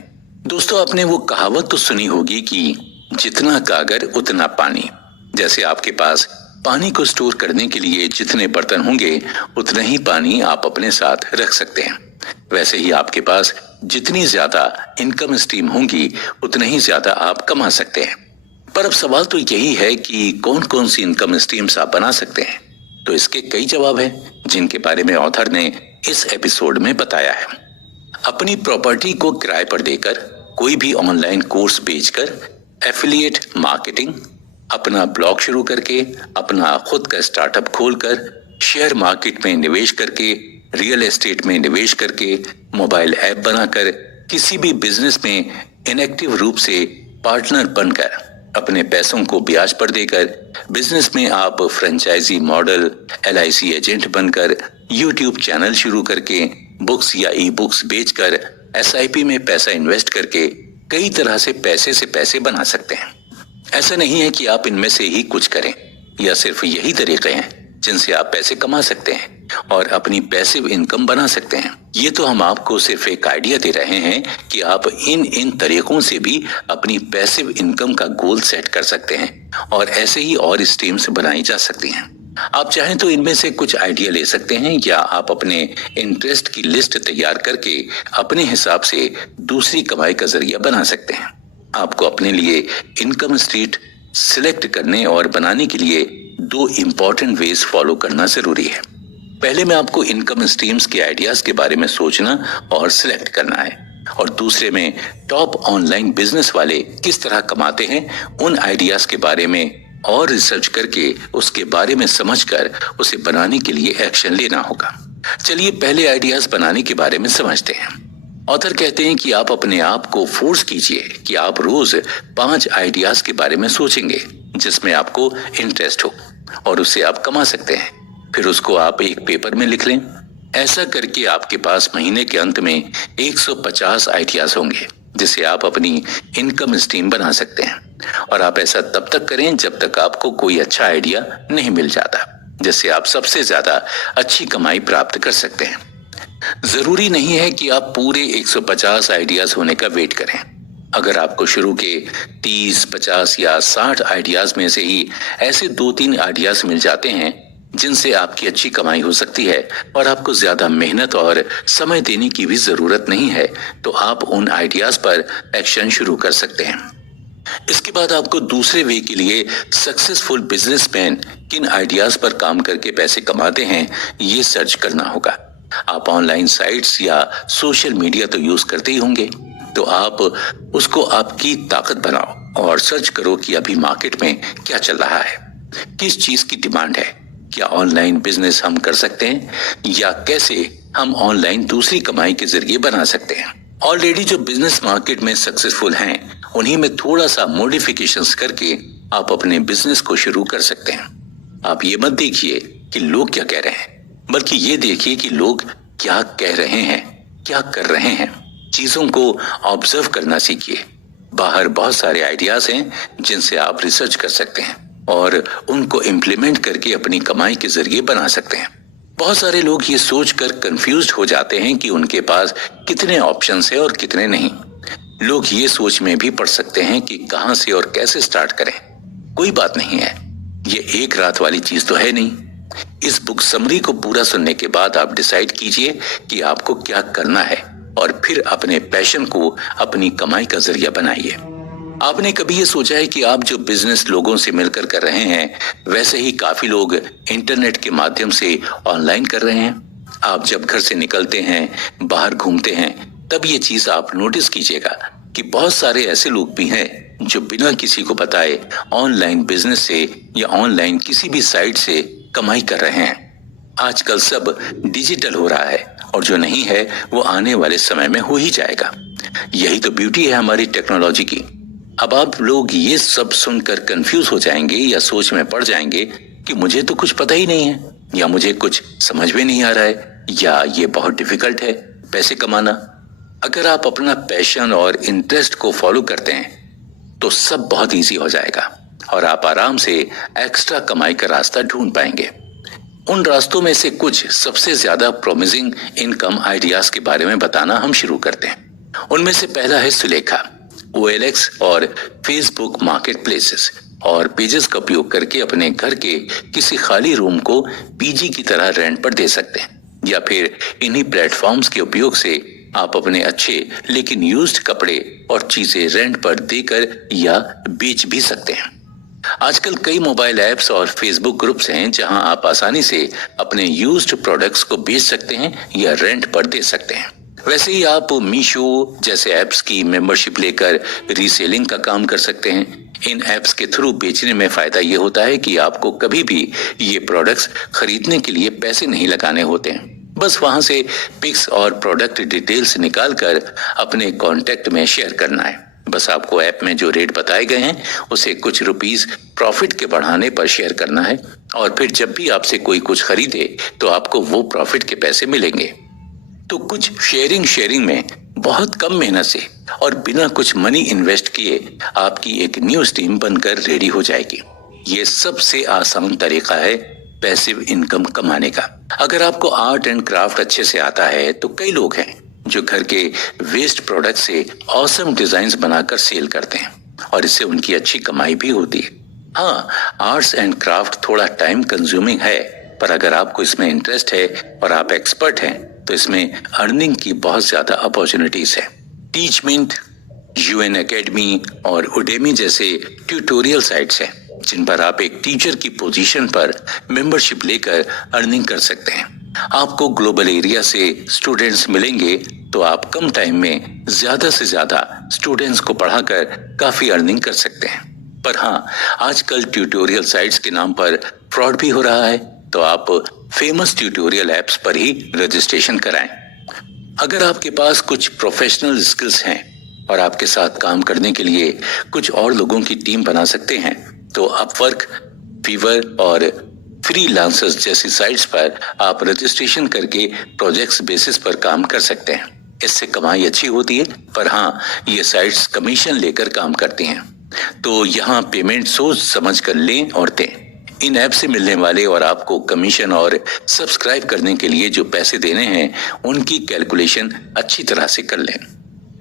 दोस्तों, आपने वो कहावत तो सुनी होगी कि जितना कागर उतना पानी। जैसे आपके पास पानी को स्टोर करने के लिए जितने बर्तन होंगे उतना ही पानी आप अपने साथ रख सकते हैं। वैसे ही आपके पास जितनी ज्यादा इनकम स्ट्रीम होंगी उतना ही ज्यादा आप कमा सकते हैं। पर अब सवाल तो यही है कि कौन कौन सी इनकम स्ट्रीम्स आप बना सकते हैं। तो इसके कई जवाब हैं, जिनके बारे में ऑथर ने इस एपिसोड में बताया है। अपनी प्रॉपर्टी को किराए पर देकर, कोई भी ऑनलाइन कोर्स बेचकर, एफिलिएट मार्केटिंग, अपना ब्लॉग शुरू करके, अपना खुद का स्टार्टअप खोलकर, शेयर मार्केट में निवेश करके, रियल एस्टेट में निवेश करके, मोबाइल ऐप बनाकर, किसी भी बिजनेस में इनएक्टिव रूप से पार्टनर बनकर, अपने पैसों को ब्याज पर देकर, बिजनेस में आप फ्रेंचाइजी मॉडल, LIC एजेंट बनकर, यूट्यूब चैनल शुरू करके, बुक्स या ई बुक्स बेचकर, SIP में पैसा इन्वेस्ट करके कई तरह से पैसे बना सकते हैं। ऐसा नहीं है कि आप इनमें से ही कुछ करें या सिर्फ यही तरीके हैं जिनसे आप पैसे कमा सकते हैं और अपनी पैसिव इनकम बना सकते हैं। ये तो हम आपको सिर्फ एक आइडिया दे रहे हैं कि आप इन तरीकों से भी अपनी पैसिव इनकम का गोल सेट कर सकते हैं और ऐसे ही और स्ट्रीम्स बनाई जा सकती हैं। आप चाहें तो इनमें से कुछ आइडिया ले सकते हैं या आप अपने इंटरेस्ट की लिस्ट तैयार करके अपने हिसाब से दूसरी कमाई का जरिया बना सकते हैं। आपको अपने लिए इनकम स्ट्रीम सिलेक्ट करने और बनाने के लिए 2 इम्पोर्टेंट वेज फॉलो करना जरूरी है। पहले में आपको इनकम स्ट्रीम्स के आइडियाज के बारे में सोचना और सिलेक्ट करना है, और दूसरे में टॉप ऑनलाइन बिजनेस वाले किस तरह कमाते हैं उन आइडियाज के बारे में और रिसर्च करके उसके बारे में समझकर उसे बनाने के लिए एक्शन लेना होगा। चलिए पहले आइडियाज बनाने के बारे में समझते हैं। ऑथर कहते हैं कि आप अपने आप को फोर्स कीजिए कि आप रोज 5 आइडियाज के बारे में सोचेंगे जिसमें आपको इंटरेस्ट हो और उससे आप कमा सकते हैं। फिर उसको आप एक पेपर में लिख लें। ऐसा करके आपके पास महीने के अंत में 150 आइडियाज होंगे जिसे आप अपनी इनकम स्ट्रीम बना सकते हैं। और आप ऐसा तब तक करें जब तक आपको कोई अच्छा आइडिया नहीं मिल जाता जिससे आप सबसे ज्यादा अच्छी कमाई प्राप्त कर सकते हैं। जरूरी नहीं है कि आप पूरे 150 आइडियाज होने का वेट करें। अगर आपको शुरू के 30, 50 या 60 आइडियाज में से ही ऐसे 2-3 आइडियाज मिल जाते हैं जिनसे आपकी अच्छी कमाई हो सकती है और आपको ज्यादा मेहनत और समय देने की भी जरूरत नहीं है, तो आप उन आइडियाज पर एक्शन शुरू कर सकते हैं। इसके बाद आपको दूसरे वे के लिए सक्सेसफुल बिजनेसमैन किन आइडियाज पर काम करके पैसे कमाते हैं ये सर्च करना होगा। आप ऑनलाइन साइट्स या सोशल मीडिया तो यूज करते ही होंगे, तो आप उसको आपकी ताकत बनाओ और सर्च करो कि अभी मार्केट में क्या चल रहा है, किस चीज की डिमांड है, क्या ऑनलाइन बिजनेस हम कर सकते हैं या कैसे हम ऑनलाइन दूसरी कमाई के जरिए बना सकते हैं। ऑलरेडी जो बिजनेस मार्केट में सक्सेसफुल हैं उन्हीं में थोड़ा सा मॉडिफिकेशंस करके आप अपने बिजनेस को शुरू कर सकते हैं। आप ये मत देखिए कि लोग क्या कह रहे हैं, बल्कि ये देखिए कि लोग क्या कह रहे हैं, क्या कर रहे हैं। चीजों को ऑब्जर्व करना सीखिए। बाहर बहुत सारे आइडियाज हैं जिनसे आप रिसर्च कर सकते हैं और उनको इम्प्लीमेंट करके अपनी कमाई के जरिए बना सकते हैं। बहुत सारे लोग ये सोचकर कंफ्यूज्ड हो जाते हैं कि उनके पास कितने ऑप्शंस हैं और कितने नहीं। लोग ये सोच में भी पड़ सकते हैं कि कहां से और कैसे स्टार्ट करें। कोई बात नहीं है, ये एक रात वाली चीज तो है नहीं। इस बुक समरी को पूरा सुनने के बाद आप डिसाइड कीजिए कि आपको क्या करना है और फिर अपने पैशन को अपनी कमाई का जरिया बनाइए। आपने कभी ये सोचा है कि आप जो बिजनेस लोगों से मिलकर कर रहे हैं वैसे ही काफी लोग इंटरनेट के माध्यम से ऑनलाइन कर रहे हैं। आप जब घर से निकलते हैं, बाहर घूमते हैं, तब ये चीज आप नोटिस कीजिएगा कि बहुत सारे ऐसे लोग भी हैं जो बिना किसी को बताए ऑनलाइन बिजनेस से या ऑनलाइन किसी भी साइट से कमाई कर रहे हैं। आजकल सब डिजिटल हो रहा है और जो नहीं है वो आने वाले समय में हो ही जाएगा। यही तो ब्यूटी है हमारी टेक्नोलॉजी की। अब आप लोग ये सब सुनकर कंफ्यूज हो जाएंगे या सोच में पड़ जाएंगे कि मुझे तो कुछ पता ही नहीं है, या मुझे कुछ समझ में नहीं आ रहा है, या ये बहुत डिफिकल्ट है पैसे कमाना। अगर आप अपना पैशन और इंटरेस्ट को फॉलो करते हैं तो सब बहुत इजी हो जाएगा और आप आराम से एक्स्ट्रा कमाई का रास्ता ढूंढ पाएंगे। उन रास्तों में से कुछ सबसे ज्यादा प्रॉमिसिंग इनकम आइडियाज के बारे में बताना हम शुरू करते हैं। उनमें से पहला है सुलेखा। OLX और फेसबुक मार्केट प्लेसेस और पेजेस का उपयोग करके अपने घर के किसी खाली रूम को पीजी की तरह रेंट पर दे सकते हैं, या फिर इन्हीं प्लेटफॉर्म्स के उपयोग से आप अपने अच्छे लेकिन यूज्ड कपड़े और चीजें रेंट पर देकर या बेच भी सकते हैं। आजकल कई मोबाइल ऐप्स और फेसबुक ग्रुप्स हैं जहां आप आसानी से अपने यूज्ड प्रोडक्ट्स को बेच सकते हैं या रेंट पर दे सकते हैं। वैसे ही आप मीशो जैसे ऐप्स की मेंबरशिप लेकर रीसेलिंग का काम कर सकते हैं। इन ऐप्स के थ्रू बेचने में फायदा ये होता है कि आपको कभी भी ये प्रोडक्ट्स खरीदने के लिए पैसे नहीं लगाने होते हैं। बस वहां से पिक्स और प्रोडक्ट डिटेल्स निकालकर अपने कॉन्टेक्ट में शेयर करना है। बस आपको ऐप में जो रेट बताए गए हैं उसे कुछ रुपीस प्रॉफिट के बढ़ाने पर शेयर करना है और फिर जब भी आपसे कोई कुछ खरीदे तो आपको वो प्रॉफिट के पैसे मिलेंगे। तो कुछ शेयरिंग में बहुत कम मेहनत से और बिना कुछ मनी इन्वेस्ट किए आपकी एक न्यू स्ट्रीम बनकर रेडी हो जाएगी। ये सबसे आसान तरीका है पैसिव इनकम कमाने का। अगर आपको आर्ट एंड क्राफ्ट अच्छे से आता है तो कई लोग हैं जो घर के वेस्ट प्रोडक्ट से ऑसम डिजाइन्स बनाकर सेल करते हैं और इससे उनकी अच्छी कमाई भी होती है। हाँ, आर्ट्स एंड क्राफ्ट थोड़ा टाइम कंज्यूमिंग है, पर अगर आपको इसमें इंटरेस्ट है और आप एक्सपर्ट हैं तो इसमें अर्निंग की बहुत ज्यादा अपॉर्चुनिटीज है। टीचमेंट, UN एकेडमी और उडेमी जैसे ट्यूटोरियल साइट्स हैं जिन पर आप एक टीचर की पोजीशन पर मेंबरशिप लेकर अर्निंग कर सकते हैं। आपको ग्लोबल एरिया से स्टूडेंट्स मिलेंगे तो आप कम टाइम में ज्यादा से ज्यादा स्टूडेंट्स को पढ़ाकर काफी अर्निंग कर सकते हैं। पर हाँ, आजकल ट्यूटोरियल साइट्स के नाम पर फ्रॉड भी हो रहा है, तो आप फेमस ट्यूटोरियल ऐप्स पर ही रजिस्ट्रेशन कराएं। अगर आपके पास कुछ प्रोफेशनल स्किल्स हैं और आपके साथ काम करने के लिए कुछ और लोगों की टीम बना सकते हैं तो अपवर्क, फीवर और फ्रीलांसर्स जैसी साइट्स पर आप रजिस्ट्रेशन करके प्रोजेक्ट्स बेसिस पर काम कर सकते हैं। इससे कमाई अच्छी होती है, पर हाँ, ये साइट्स कमीशन लेकर काम करती हैं, तो यहाँ पेमेंट सोच समझ कर लें और दें। इन ऐप से मिलने वाले और आपको कमीशन और सब्सक्राइब करने के लिए जो पैसे देने हैं, उनकी कैलकुलेशन अच्छी तरह से कर लें।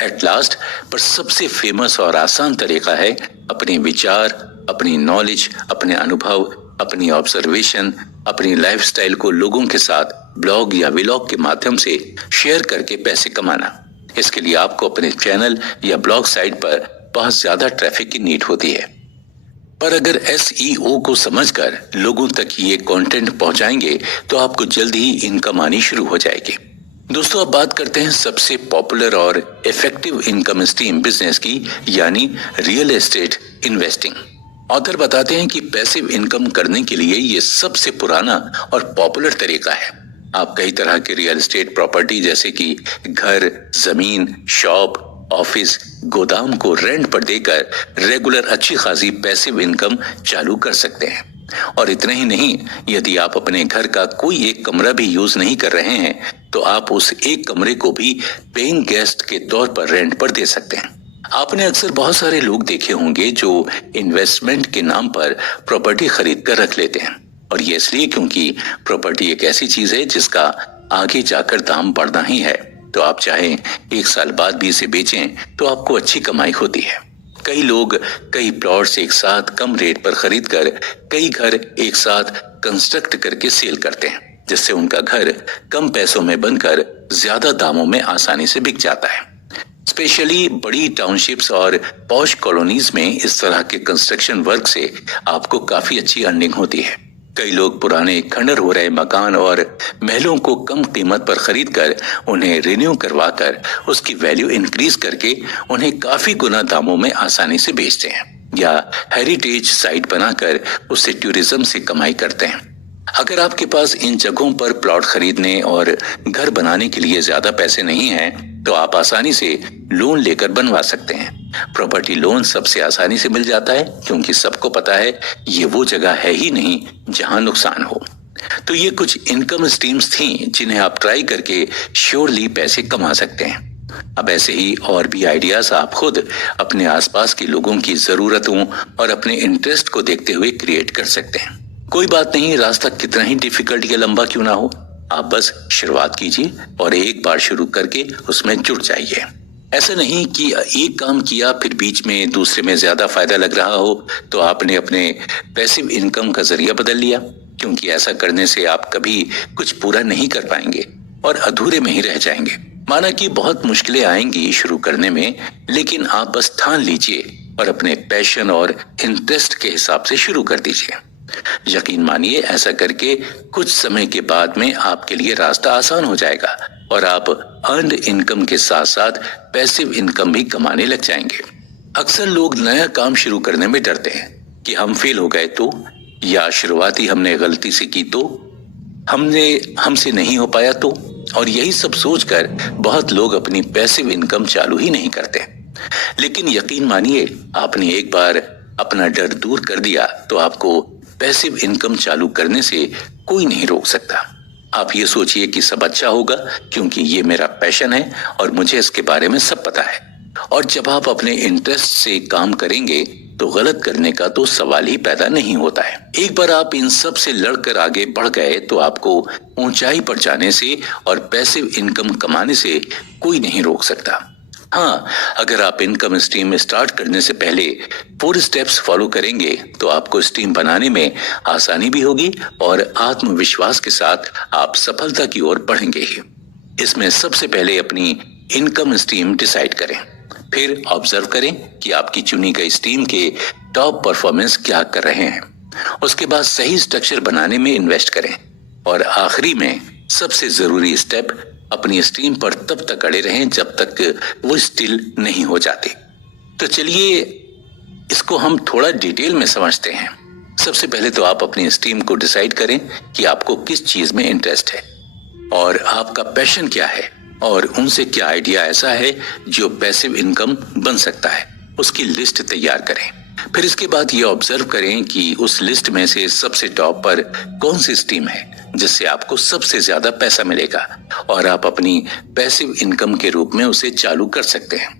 एट लास्ट पर सबसे फेमस और आसान तरीका है अपने विचार, अपनी नॉलेज, अपने अनुभव, अपनी ऑब्जर्वेशन, अपनी लाइफस्टाइल को लोगों के साथ ब्लॉग या व्लॉग के माध्यम से शेयर करके पैसे कमाना। इसके लिए आपको अपने चैनल या ब्लॉग साइट पर बहुत ज्यादा ट्रैफिक की नीड होती है, पर अगर SEO को समझकर लोगों तक ये कंटेंट पहुंचाएंगे तो आपको जल्द ही इनकम आनी शुरू हो जाएगी। दोस्तों, अब बात करते हैं सबसे पॉपुलर और इफेक्टिव इनकम स्ट्रीम बिजनेस की, यानी रियल एस्टेट इन्वेस्टिंग। ऑथर बताते हैं कि पैसिव इनकम करने के लिए ये सबसे पुराना और पॉपुलर तरीका है। आप कई तरह के रियल एस्टेट प्रॉपर्टी जैसे कि घर, जमीन, शॉप, ऑफिस, गोदाम को रेंट पर देकर रेगुलर अच्छी खासी पैसिव इनकम चालू कर सकते हैं। और इतना ही नहीं, यदि आप अपने घर का कोई एक कमरा भी यूज नहीं कर रहे हैं तो आप उस एक कमरे को भी पेइंग गेस्ट के तौर पर रेंट पर दे सकते हैं। आपने अक्सर बहुत सारे लोग देखे होंगे जो इन्वेस्टमेंट के नाम पर प्रॉपर्टी खरीद कर रख लेते हैं, और ये इसलिए क्योंकि प्रॉपर्टी एक ऐसी चीज है जिसका आगे जाकर दाम बढ़ना ही है। तो आप चाहे 1 साल बाद भी इसे बेचें तो आपको अच्छी कमाई होती है। कई लोग कई प्लॉट्स एक साथ कम रेट पर खरीद कर कई घर एक साथ कंस्ट्रक्ट करके सेल करते हैं, जिससे उनका घर कम पैसों में बनकर ज्यादा दामों में आसानी से बिक जाता है। स्पेशली बड़ी टाउनशिप्स और पॉश कॉलोनीज में इस तरह के कंस्ट्रक्शन वर्क से आपको काफी अच्छी अर्निंग होती है। कई लोग पुराने खंडर हो रहे मकान और महलों को कम कीमत पर खरीद कर उन्हें रिन्यू करवा कर उसकी वैल्यू इंक्रीज करके उन्हें काफी गुना दामों में आसानी से बेचते हैं, या हेरिटेज साइट बनाकर उससे टूरिज्म से कमाई करते हैं। अगर आपके पास इन जगहों पर प्लॉट खरीदने और घर बनाने के लिए ज्यादा पैसे नहीं हैं, तो आप आसानी से लोन लेकर बनवा सकते हैं। प्रॉपर्टी लोन सबसे आसानी से मिल जाता है क्योंकि सबको पता है ये वो जगह है ही नहीं जहां नुकसान हो। तो ये कुछ इनकम स्ट्रीम्स थी जिन्हें आप ट्राई करके श्योरली पैसे कमा सकते हैं। अब ऐसे ही और भी आइडियाज आप खुद अपने आसपास के लोगों की जरूरतों और अपने इंटरेस्ट को देखते हुए क्रिएट कर सकते हैं। कोई बात नहीं, रास्ता कितना ही डिफिकल्ट या लंबा क्यों ना हो, आप बस शुरुआत कीजिए और एक बार शुरू करके उसमें जुट जाइए। ऐसा नहीं कि एक काम किया फिर बीच में दूसरे में ज्यादा फायदा लग रहा हो तो आपने अपने पैसिव इनकम का जरिया बदल लिया, क्योंकि ऐसा करने से आप कभी कुछ पूरा नहीं कर पाएंगे और अधूरे में ही रह जाएंगे। माना कि बहुत मुश्किलें आएंगी शुरू करने में, लेकिन आप बस ठान लीजिए और अपने पैशन और इंटरेस्ट के हिसाब से शुरू कर दीजिए। यकीन मानिए, ऐसा करके कुछ समय के बाद में आपके लिए रास्ता आसान हो जाएगा और आप अर्न्ड इनकम के साथ साथ पैसिव इनकम भी कमाने लग जाएंगे। अक्सर लोग नया काम शुरू करने में डरते हैं कि हम फेल हो गए तो, या शुरुआती हमने गलती से की तो, हमसे नहीं हो पाया तो, और यही सब सोचकर बहुत लोग अपनी पैसिव इनकम चालू ही नहीं करते। लेकिन यकीन मानिए, आपने एक बार अपना डर दूर कर दिया तो आपको पैसिव इनकम चालू करने से कोई नहीं रोक सकता। आप ये सोचिए कि सब अच्छा होगा क्योंकि ये मेरा पैशन है और मुझे इसके बारे में सब पता है। और जब आप अपने इंटरेस्ट से काम करेंगे तो गलत करने का तो सवाल ही पैदा नहीं होता है। एक बार आप इन सब से लड़कर आगे बढ़ गए तो आपको ऊंचाई पर जाने से और पैसिव इनकम कमाने से कोई नहीं रोक सकता। हाँ, अगर आप इनकम स्ट्रीम स्टार्ट करने से पहले 4 स्टेप्स फॉलो करेंगे तो आपको स्ट्रीम बनाने में आसानी भी होगी और आत्मविश्वास के साथ आप सफलता की ओर बढ़ेंगे ही। इसमें सबसे पहले अपनी इनकम स्ट्रीम डिसाइड करें, फिर ऑब्जर्व करें कि आपकी चुनी गई स्ट्रीम के टॉप परफॉर्मेंस क्या कर रहे हैं। उसके बाद सही स्ट्रक्चर बनाने में इन्वेस्ट करें और आखिरी में सबसे जरूरी स्टेप, अपनी स्ट्रीम पर तब तक अड़े रहें जब तक वो स्टिल नहीं हो जाते। तो चलिए इसको हम थोड़ा डिटेल में समझते हैं। सबसे पहले तो आप अपनी स्ट्रीम को डिसाइड करें कि आपको किस चीज में इंटरेस्ट है और आपका पैशन क्या है और उनसे क्या आइडिया ऐसा है जो पैसिव इनकम बन सकता है। उसकी लिस्ट तैयार करें। फिर इसके बाद ये ऑब्जर्व करें कि उस लिस्ट में से सबसे टॉप पर कौन सी स्ट्रीम है जिससे आपको सबसे ज्यादा पैसा मिलेगा और आप अपनी पैसिव इनकम के रूप में उसे चालू कर सकते हैं।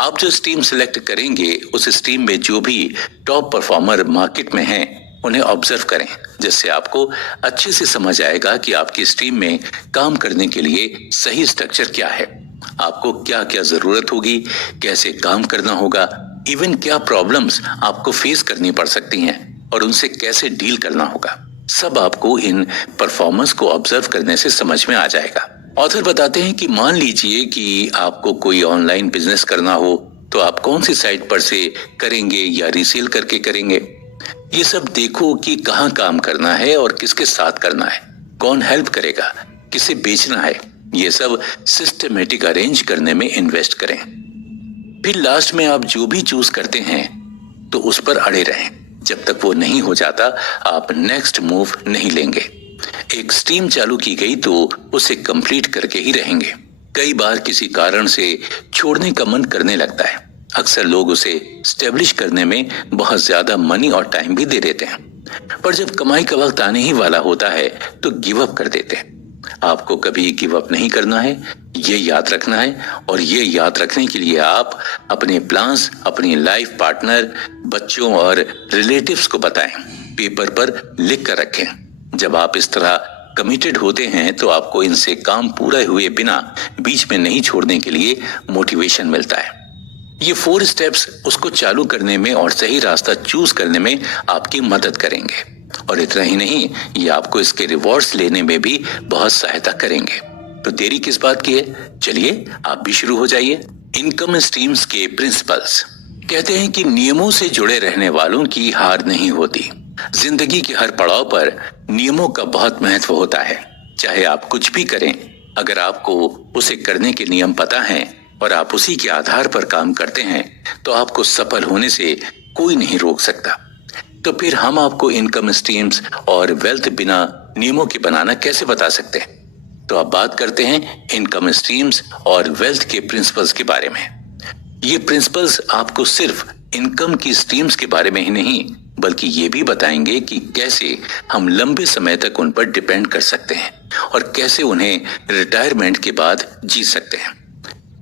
आप जो स्ट्रीम सिलेक्ट करेंगे उस स्ट्रीम में जो भी टॉप परफॉर्मर मार्केट में हैं उन्हें ऑब्जर्व करें, जिससे आपको अच्छे से समझ आएगा कि आपकी स्ट्रीम में काम करने के लिए सही स्ट्रक्चर क्या है, आपको क्या क्या जरूरत होगी, कैसे काम करना होगा, इवन क्या प्रॉब्लम्स आपको फेस करनी पड़ सकती हैं और उनसे कैसे डील करना होगा। सब आपको इन परफॉर्मेंस को ऑब्जर्व करने से समझ में आ जाएगा। ऑथर बताते हैं कि मान लीजिए कि आपको कोई ऑनलाइन बिजनेस करना हो तो आप कौन सी साइट पर से करेंगे या रीसेल करके करेंगे। ये सब देखो कि कहाँ काम करना है और किसके साथ करना है, कौन हेल्प करेगा, किसे बेचना है, ये सब सिस्टमेटिक अरेंज करने में इन्वेस्ट करें। फिर लास्ट में आप जो भी चूज करते हैं तो उस पर अड़े रहें। जब तक वो नहीं हो जाता आप नेक्स्ट मूव नहीं लेंगे। एक स्ट्रीम चालू की गई तो उसे कंप्लीट करके ही रहेंगे। कई बार किसी कारण से छोड़ने का मन करने लगता है। अक्सर लोग उसे स्टेब्लिश करने में बहुत ज्यादा मनी और टाइम भी दे देते हैं, पर जब कमाई का वक्त आने ही वाला होता है तो गिव अप कर देते हैं। आपको कभी गिव अप नहीं करना है, ये याद रखना है। और ये याद रखने के लिए आप अपने प्लान्स अपनी लाइफ पार्टनर, बच्चों और रिलेटिव्स को बताएं, पेपर पर लिख कर रखें। जब आप इस तरह कमिटेड होते हैं तो आपको इनसे काम पूरा हुए बिना बीच में नहीं छोड़ने के लिए मोटिवेशन मिलता है। ये 4 स्टेप्स उसको चालू करने में और सही रास्ता चूज करने में आपकी मदद करेंगे। और इतना ही नहीं, ये आपको इसके रिवॉर्ड्स लेने में भी बहुत सहायता करेंगे। तो देरी किस बात की है, चलिए आप भी शुरू हो जाइए। इनकम स्ट्रीम्स के प्रिंसिपल्स कहते हैं कि नियमों से जुड़े रहने वालों की हार नहीं होती। जिंदगी के हर पड़ाव पर नियमों का बहुत महत्व होता है। चाहे आप कुछ भी करें, अगर आपको उसे करने के नियम पता हैं और आप उसी के आधार पर काम करते हैं तो आपको सफल होने से कोई नहीं रोक सकता। तो फिर हम आपको इनकम स्ट्रीम्स और वेल्थ बिना नियमों के बनाना कैसे बता सकते हैं। तो अब बात करते हैं इनकम स्ट्रीम्स और वेल्थ के प्रिंसिपल्स के बारे में। ये प्रिंसिपल्स आपको सिर्फ इनकम की स्ट्रीम्स के बारे में ही नहीं बल्कि ये भी बताएंगे कि कैसे हम लंबे समय तक उन पर डिपेंड कर सकते हैं और कैसे उन्हें रिटायरमेंट के बाद जी सकते हैं।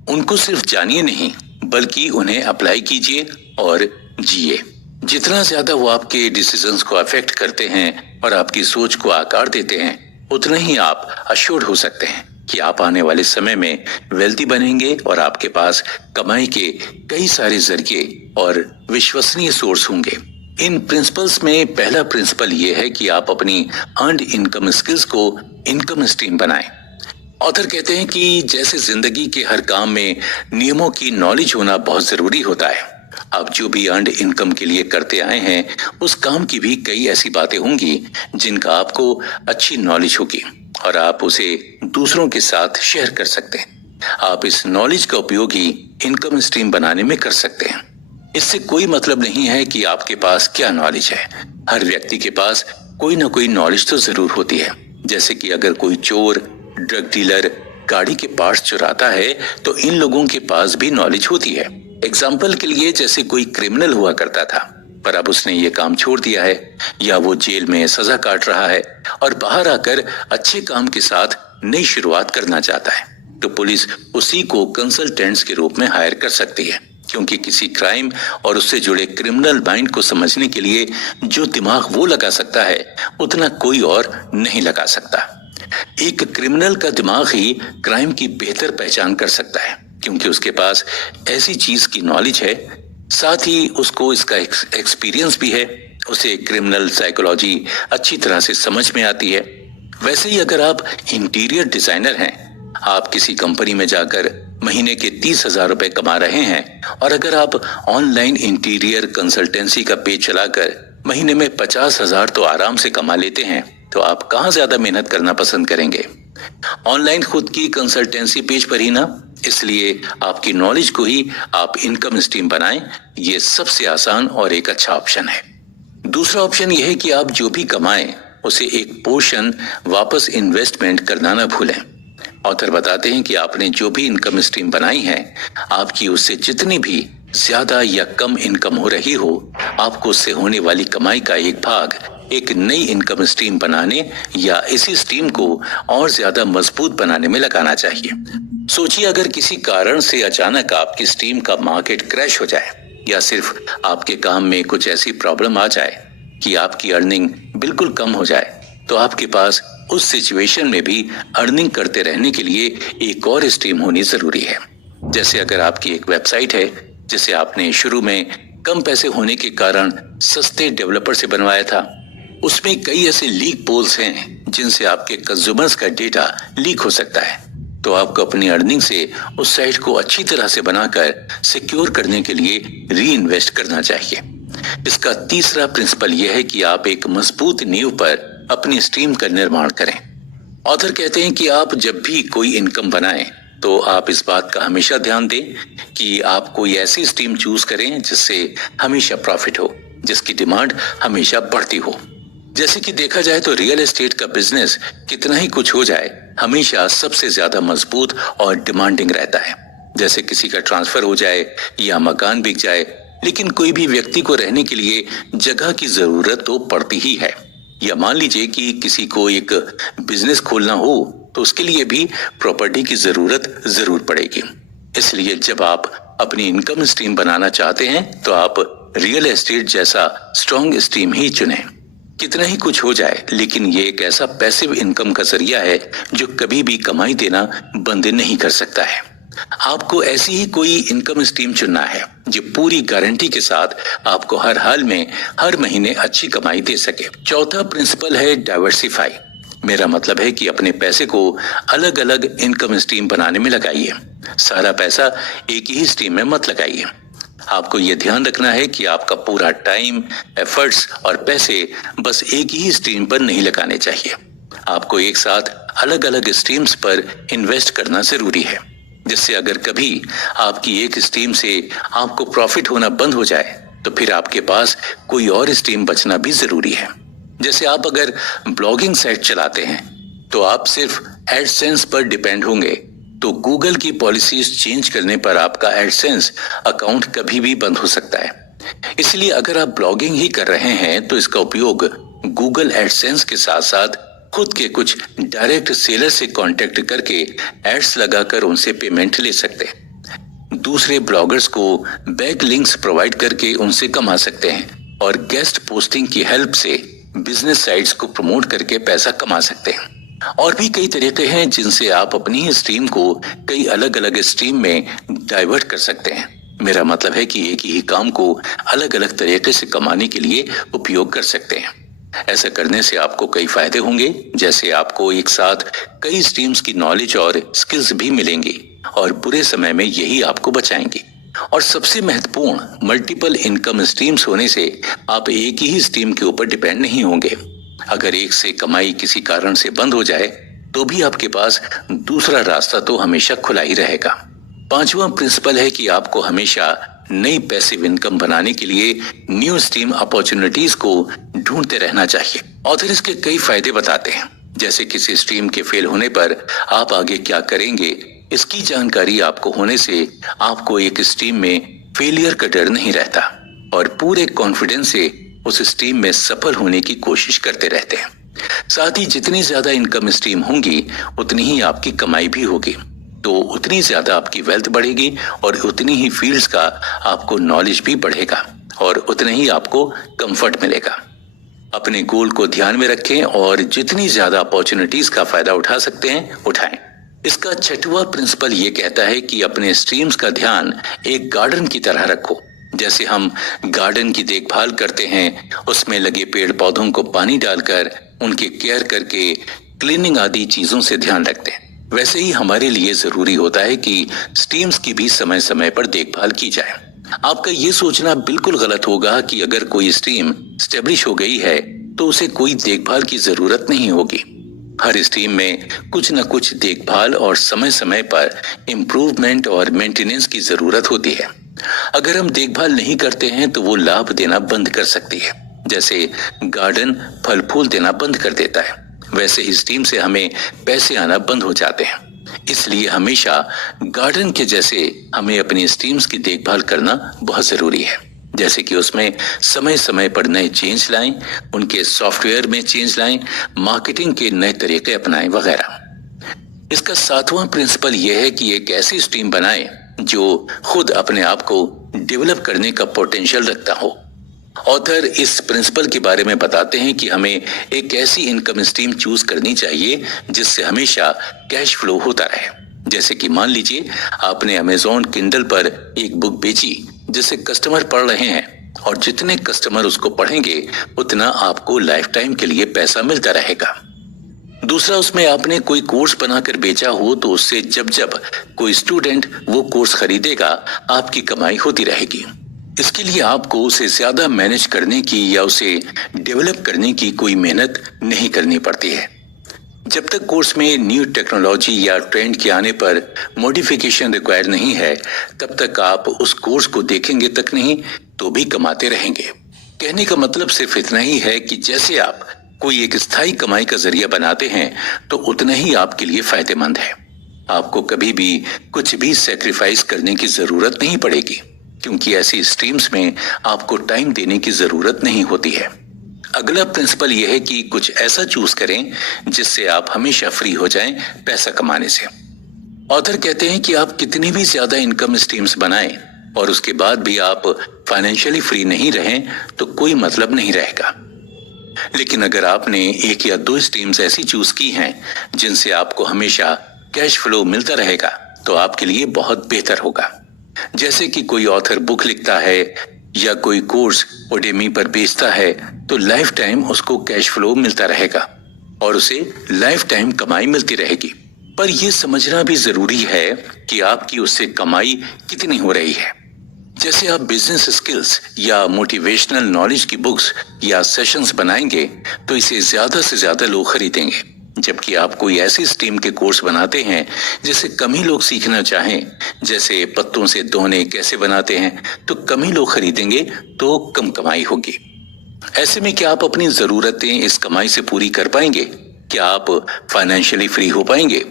उनको सिर्फ जानिए नहीं बल्कि उन्हें अप्लाई कीजिए और जिए। जितना ज्यादा वो आपके डिसीजंस को अफेक्ट करते हैं और आपकी सोच को आकार देते हैं, उतना ही आप अश्योर्ड हो सकते हैं कि आप आने वाले समय में वेल्दी बनेंगे और आपके पास कमाई के कई सारे जरिए और विश्वसनीय सोर्स होंगे। इन प्रिंसिपल्स में पहला प्रिंसिपल ये है कि आप अपनी अर्न्ड इनकम स्किल्स को इनकम स्ट्रीम बनाएं। ऑथर कहते हैं कि जैसे जिंदगी के हर काम में नियमों की नॉलेज होना बहुत जरूरी होता है, आप जो भी अर्न्ड इनकम के लिए करते आए हैं उस काम की भी कई ऐसी बातें होंगी जिनका आपको अच्छी नॉलेज होगी और आप उसे दूसरों के साथ शेयर कर सकते हैं। आप इस नॉलेज का उपयोग ही इनकम स्ट्रीम बनाने में कर सकते हैं। इससे कोई मतलब नहीं है कि आपके पास क्या नॉलेज है। हर व्यक्ति के पास कोई ना कोई नॉलेज तो जरूर होती है। जैसे कि अगर कोई चोर, ड्रग डीलर गाड़ी के पार्ट्स चुराता है तो इन लोगों के पास भी नॉलेज होती है। एग्जाम्पल के लिए जैसे कोई क्रिमिनल हुआ करता था पर अब उसने ये काम छोड़ दिया है, या वो जेल में सजा काट रहा है और बाहर आकर अच्छे काम के साथ नई शुरुआत करना चाहता है, तो पुलिस उसी को कंसल्टेंट्स के रूप में हायर कर सकती है, क्योंकि किसी क्राइम और उससे जुड़े क्रिमिनल माइंड को समझने के लिए जो दिमाग वो लगा सकता है उतना कोई और नहीं लगा सकता। एक क्रिमिनल का दिमाग ही क्राइम की बेहतर पहचान कर सकता है, क्योंकि उसके पास ऐसी चीज की नॉलेज है, साथ ही उसको इसका एक्सपीरियंस भी है। उसे क्रिमिनल साइकोलॉजी अच्छी तरह से समझ में आती है। वैसे ही अगर आप इंटीरियर डिजाइनर हैं, आप किसी कंपनी में जाकर महीने के 30,000 रुपए कमा रहे हैं और अगर आप ऑनलाइन इंटीरियर कंसल्टेंसी का पेज चलाकर महीने में 50,000 तो आराम से कमा लेते हैं, तो आप कहाँ ज्यादा मेहनत करना पसंद करेंगे? ऑनलाइन खुद की कंसल्टेंसी पेज पर ही ना। इसलिए आपकी नॉलेज को ही आप इनकम स्ट्रीम बनाएं, ये सबसे आसान और एक अच्छा ऑप्शन है। दूसरा ऑप्शन यह है कि आप जो भी कमाएं उसे एक पोर्शन वापस इन्वेस्टमेंट करना ना भूलें। ऑथर बताते हैं कि आपने जो भी इनकम स्ट्रीम बनाई है, आपकी उससे जितनी भी ज्यादा या कम इनकम हो रही हो, आपको उससे होने वाली कमाई का एक भाग एक नई इनकम स्ट्रीम बनाने या इसी स्ट्रीम को और ज्यादा मजबूत बनाने में लगाना चाहिए। सोचिए, अगर किसी कारण से अचानक आपकी स्ट्रीम का मार्केट क्रैश हो जाए या सिर्फ आपके काम में कुछ ऐसी प्रॉब्लम आ जाए कि आपकी अर्निंग बिल्कुल कम हो जाए, तो आपके पास उस सिचुएशन में भी अर्निंग करते रहने के लिए एक और स्ट्रीम होनी जरूरी है। जैसे अगर आपकी एक वेबसाइट है जिसे आपने शुरू में कम पैसे होने के कारण सस्ते डेवलपर से बनवाया था, उसमें कई ऐसे लीक पोल्स हैं जिनसे आपके कंज्यूमर्स का डेटा लीक हो सकता है, तो आपको अपनी अर्निंग से उस साइट को अच्छी तरह से बनाकर सिक्योर करने के लिए री इन्वेस्ट करना चाहिए। इसका तीसरा प्रिंसिपल यह है कि आप एक मजबूत नींव पर अपनी स्ट्रीम का निर्माण करें। ऑथर कहते हैं कि आप जब भी कोई इनकम बनाएं तो आप इस बात का हमेशा ध्यान दें कि आप कोई ऐसी स्ट्रीम चूज करें जिससे हमेशा प्रॉफिट हो, जिसकी डिमांड हमेशा बढ़ती हो। जैसे कि देखा जाए तो रियल एस्टेट का बिजनेस कितना ही कुछ हो जाए, हमेशा सबसे ज्यादा मजबूत और डिमांडिंग रहता है। जैसे किसी का ट्रांसफर हो जाए या मकान बिक जाए, लेकिन कोई भी व्यक्ति को रहने के लिए जगह की जरूरत तो पड़ती ही है। या मान लीजिए कि किसी को एक बिजनेस खोलना हो तो उसके लिए भी प्रॉपर्टी की जरूरत जरूर पड़ेगी। इसलिए जब आप अपनी इनकम स्ट्रीम बनाना चाहते हैं तो आप रियल एस्टेट जैसा स्ट्रॉन्ग स्ट्रीम ही चुनें। कितना ही कुछ हो जाए, लेकिन ये एक ऐसा पैसिव इनकम का जरिया है जो कभी भी कमाई देना बंद नहीं कर सकता है। आपको ऐसी ही कोई इनकम स्ट्रीम चुनना है जो पूरी गारंटी के साथ आपको हर हाल में हर महीने अच्छी कमाई दे सके। चौथा प्रिंसिपल है डाइवर्सिफाई। मेरा मतलब है कि अपने पैसे को अलग अलग इनकम स्ट्रीम बनाने में लगाइए। सारा पैसा एक ही स्ट्रीम में मत लगाइए। आपको ये ध्यान रखना है कि आपका पूरा टाइम, एफर्ट्स और पैसे बस एक ही स्ट्रीम पर नहीं लगाने चाहिए। आपको एक साथ अलग अलग स्ट्रीम्स पर इन्वेस्ट करना जरूरी है, जिससे अगर कभी आपकी एक स्ट्रीम से आपको प्रॉफिट होना बंद हो जाए तो फिर आपके पास कोई और स्ट्रीम बचना भी जरूरी है। जैसे आप अगर ब्लॉगिंग साइट चलाते हैं तो आप सिर्फ एडसेंस पर डिपेंड होंगे, तो गूगल की पॉलिसीज चेंज करने पर आपका एडसेंस अकाउंट कभी भी बंद हो सकता है। इसलिए अगर आप ब्लॉगिंग ही कर रहे हैं तो इसका उपयोग गूगल एडसेंस के साथ साथ खुद के कुछ डायरेक्ट सेलर से कांटेक्ट करके एड्स लगाकर उनसे पेमेंट ले सकते हैं। दूसरे ब्लॉगर्स को बैक लिंक्स प्रोवाइड करके उनसे कमा सकते हैं और गेस्ट पोस्टिंग की हेल्प से बिजनेस साइट्स को प्रमोट करके पैसा कमा सकते हैं। और भी कई तरीके हैं जिनसे आप अपनी स्ट्रीम को कई अलग अलग स्ट्रीम में डाइवर्ट कर सकते हैं। मेरा मतलब है कि एक ही काम को अलग अलग तरीके से कमाने के लिए उपयोग कर सकते हैं। ऐसा करने से आपको कई फायदे होंगे, जैसे आपको एक साथ कई स्ट्रीम्स की नॉलेज और स्किल्स भी मिलेंगी और बुरे समय में यही आपको बचाएंगी। और सबसे महत्वपूर्ण, मल्टीपल इनकम स्ट्रीम्स होने से आप एक ही स्ट्रीम के ऊपर डिपेंड नहीं होंगे। अगर एक से कमाई किसी कारण से बंद हो जाए तो भी आपके पास दूसरा रास्ता तो हमेशा खुला ही रहेगा। पांचवा प्रिंसिपल है कि आपको हमेशा नई पैसिव इनकम बनाने के लिए न्यू स्ट्रीम अपॉर्चुनिटीज को ढूंढते रहना चाहिए। ऑथर इसके कई फायदे बताते हैं, जैसे किसी स्ट्रीम के फेल होने पर आप आगे क्या करेंगे, इसकी जानकारी आपको होने से आपको एक स्ट्रीम में फेलियर का डर नहीं रहता और पूरे कॉन्फिडेंस से उस स्ट्रीम में सफल होने की कोशिश करते रहते हैं। साथ ही जितनी ज्यादा इनकम स्ट्रीम होंगी उतनी ही आपकी कमाई भी होगी, तो उतनी ज्यादा आपकी वेल्थ बढ़ेगी और उतनी ही फील्ड्स का आपको नॉलेज भी बढ़ेगा और उतना ही आपको कंफर्ट मिलेगा। अपने गोल को ध्यान में रखें और जितनी ज्यादा अपॉर्चुनिटीज का फायदा उठा सकते हैं उठाएं। इसका छठवां प्रिंसिपल ये कहता है कि अपने स्ट्रीम्स का ध्यान एक गार्डन की तरह रखो। जैसे हम गार्डन की देखभाल करते हैं, उसमें लगे पेड़ पौधों को पानी डालकर उनके केयर करके क्लीनिंग आदि चीजों से ध्यान रखते हैं, वैसे ही हमारे लिए जरूरी होता है कि स्ट्रीम्स की भी समय समय पर देखभाल की जाए। आपका ये सोचना बिल्कुल गलत होगा कि अगर कोई स्ट्रीम स्टेब्लिश हो गई है तो उसे कोई देखभाल की जरूरत नहीं होगी। हर स्ट्रीम में कुछ न कुछ देखभाल और समय समय पर इम्प्रूवमेंट और मेंटेनेंस की जरूरत होती है। अगर हम देखभाल नहीं करते हैं तो वो लाभ देना बंद कर सकती है। जैसे गार्डन फल फूल देना बंद कर देता है, वैसे ही स्ट्रीम से हमें पैसे आना बंद हो जाते हैं। इसलिए हमेशा गार्डन के जैसे हमें अपनी स्ट्रीम्स की देखभाल करना बहुत जरूरी है। जैसे कि उसमें समय समय पर नए चेंज लाएं, उनके सॉफ्टवेयर में चेंज लाएं, मार्केटिंग के नए तरीके अपनाएं वगैरह। इसका सातवां प्रिंसिपल यह है कि एक ऐसी स्ट्रीम बनाएं जो खुद अपने आप को डेवलप करने का पोटेंशियल रखता हो। ऑथर इस प्रिंसिपल के बारे में बताते हैं कि हमें एक ऐसी इनकम स्ट्रीम चूज करनी चाहिए जिससे हमेशा कैश फ्लो होता रहे। जैसे कि मान लीजिए आपने अमेज़न किंडल पर एक बुक बेची जिसे कस्टमर पढ़ रहे हैं, और जितने कस्टमर उसको पढ़ेंगे उतना आपको लाइफ टाइम के लिए पैसा मिलता रहेगा। दूसरा, उसमें आपने कोई कोर्स बनाकर बेचा हो तो उससे जब जब कोई स्टूडेंट वो कोर्स खरीदेगा आपकी कमाई होती रहेगी। इसके लिए आपको उसे ज्यादा मैनेज करने की या उसे डेवलप करने की कोई मेहनत नहीं करनी पड़ती है। जब तक कोर्स में न्यू टेक्नोलॉजी या ट्रेंड के आने पर मॉडिफिकेशन रिक्वायर नहीं है, तब तक आप उस कोर्स को देखेंगे तक नहीं तो भी कमाते रहेंगे। कहने का मतलब सिर्फ इतना ही है कि जैसे आप कोई एक स्थायी कमाई का जरिया बनाते हैं तो उतना ही आपके लिए फायदेमंद है। आपको कभी भी कुछ भी सैक्रिफाइस करने की जरूरत नहीं पड़ेगी, क्योंकि ऐसी स्ट्रीम्स में आपको टाइम देने की जरूरत नहीं होती है। अगला प्रिंसिपल यह है कि कुछ ऐसा चूज करें जिससे आप हमेशा फ्री हो जाएं पैसा कमाने से। ऑथर कहते हैं कि आप कितनी भी ज्यादा इनकम स्ट्रीम्स बनाएं और उसके बाद भी आप फाइनेंशियली फ्री नहीं रहें तो कोई मतलब नहीं रहेगा। लेकिन अगर आपने एक या दो स्ट्रीम्स ऐसी चूज की हैं जिनसे आपको हमेशा कैश फ्लो मिलता रहेगा तो आपके लिए बहुत बेहतर होगा। जैसे कि कोई ऑथर बुक लिखता है या कोई कोर्स उडेमी पर बेचता है तो लाइफ टाइम उसको कैश फ्लो मिलता रहेगा और उसे लाइफ टाइम कमाई मिलती रहेगी। पर यह समझना भी जरूरी है कि आपकी उससे कमाई कितनी हो रही है। जैसे आप बिजनेस स्किल्स या मोटिवेशनल नॉलेज की बुक्स या सेशंस बनाएंगे तो इसे ज्यादा से ज्यादा लोग खरीदेंगे, जबकि आप कोई ऐसी स्ट्रीम के कोर्स बनाते हैं जिसे कम ही लोग सीखना चाहें, जैसे पत्तों से दोने कैसे बनाते हैं, तो कम ही लोग खरीदेंगे तो कम कमाई होगी। ऐसे में क्या आप अपनी जरूरतें इस कमाई से पूरी कर पाएंगे? क्या आप फाइनेंशियली फ्री हो पाएंगे?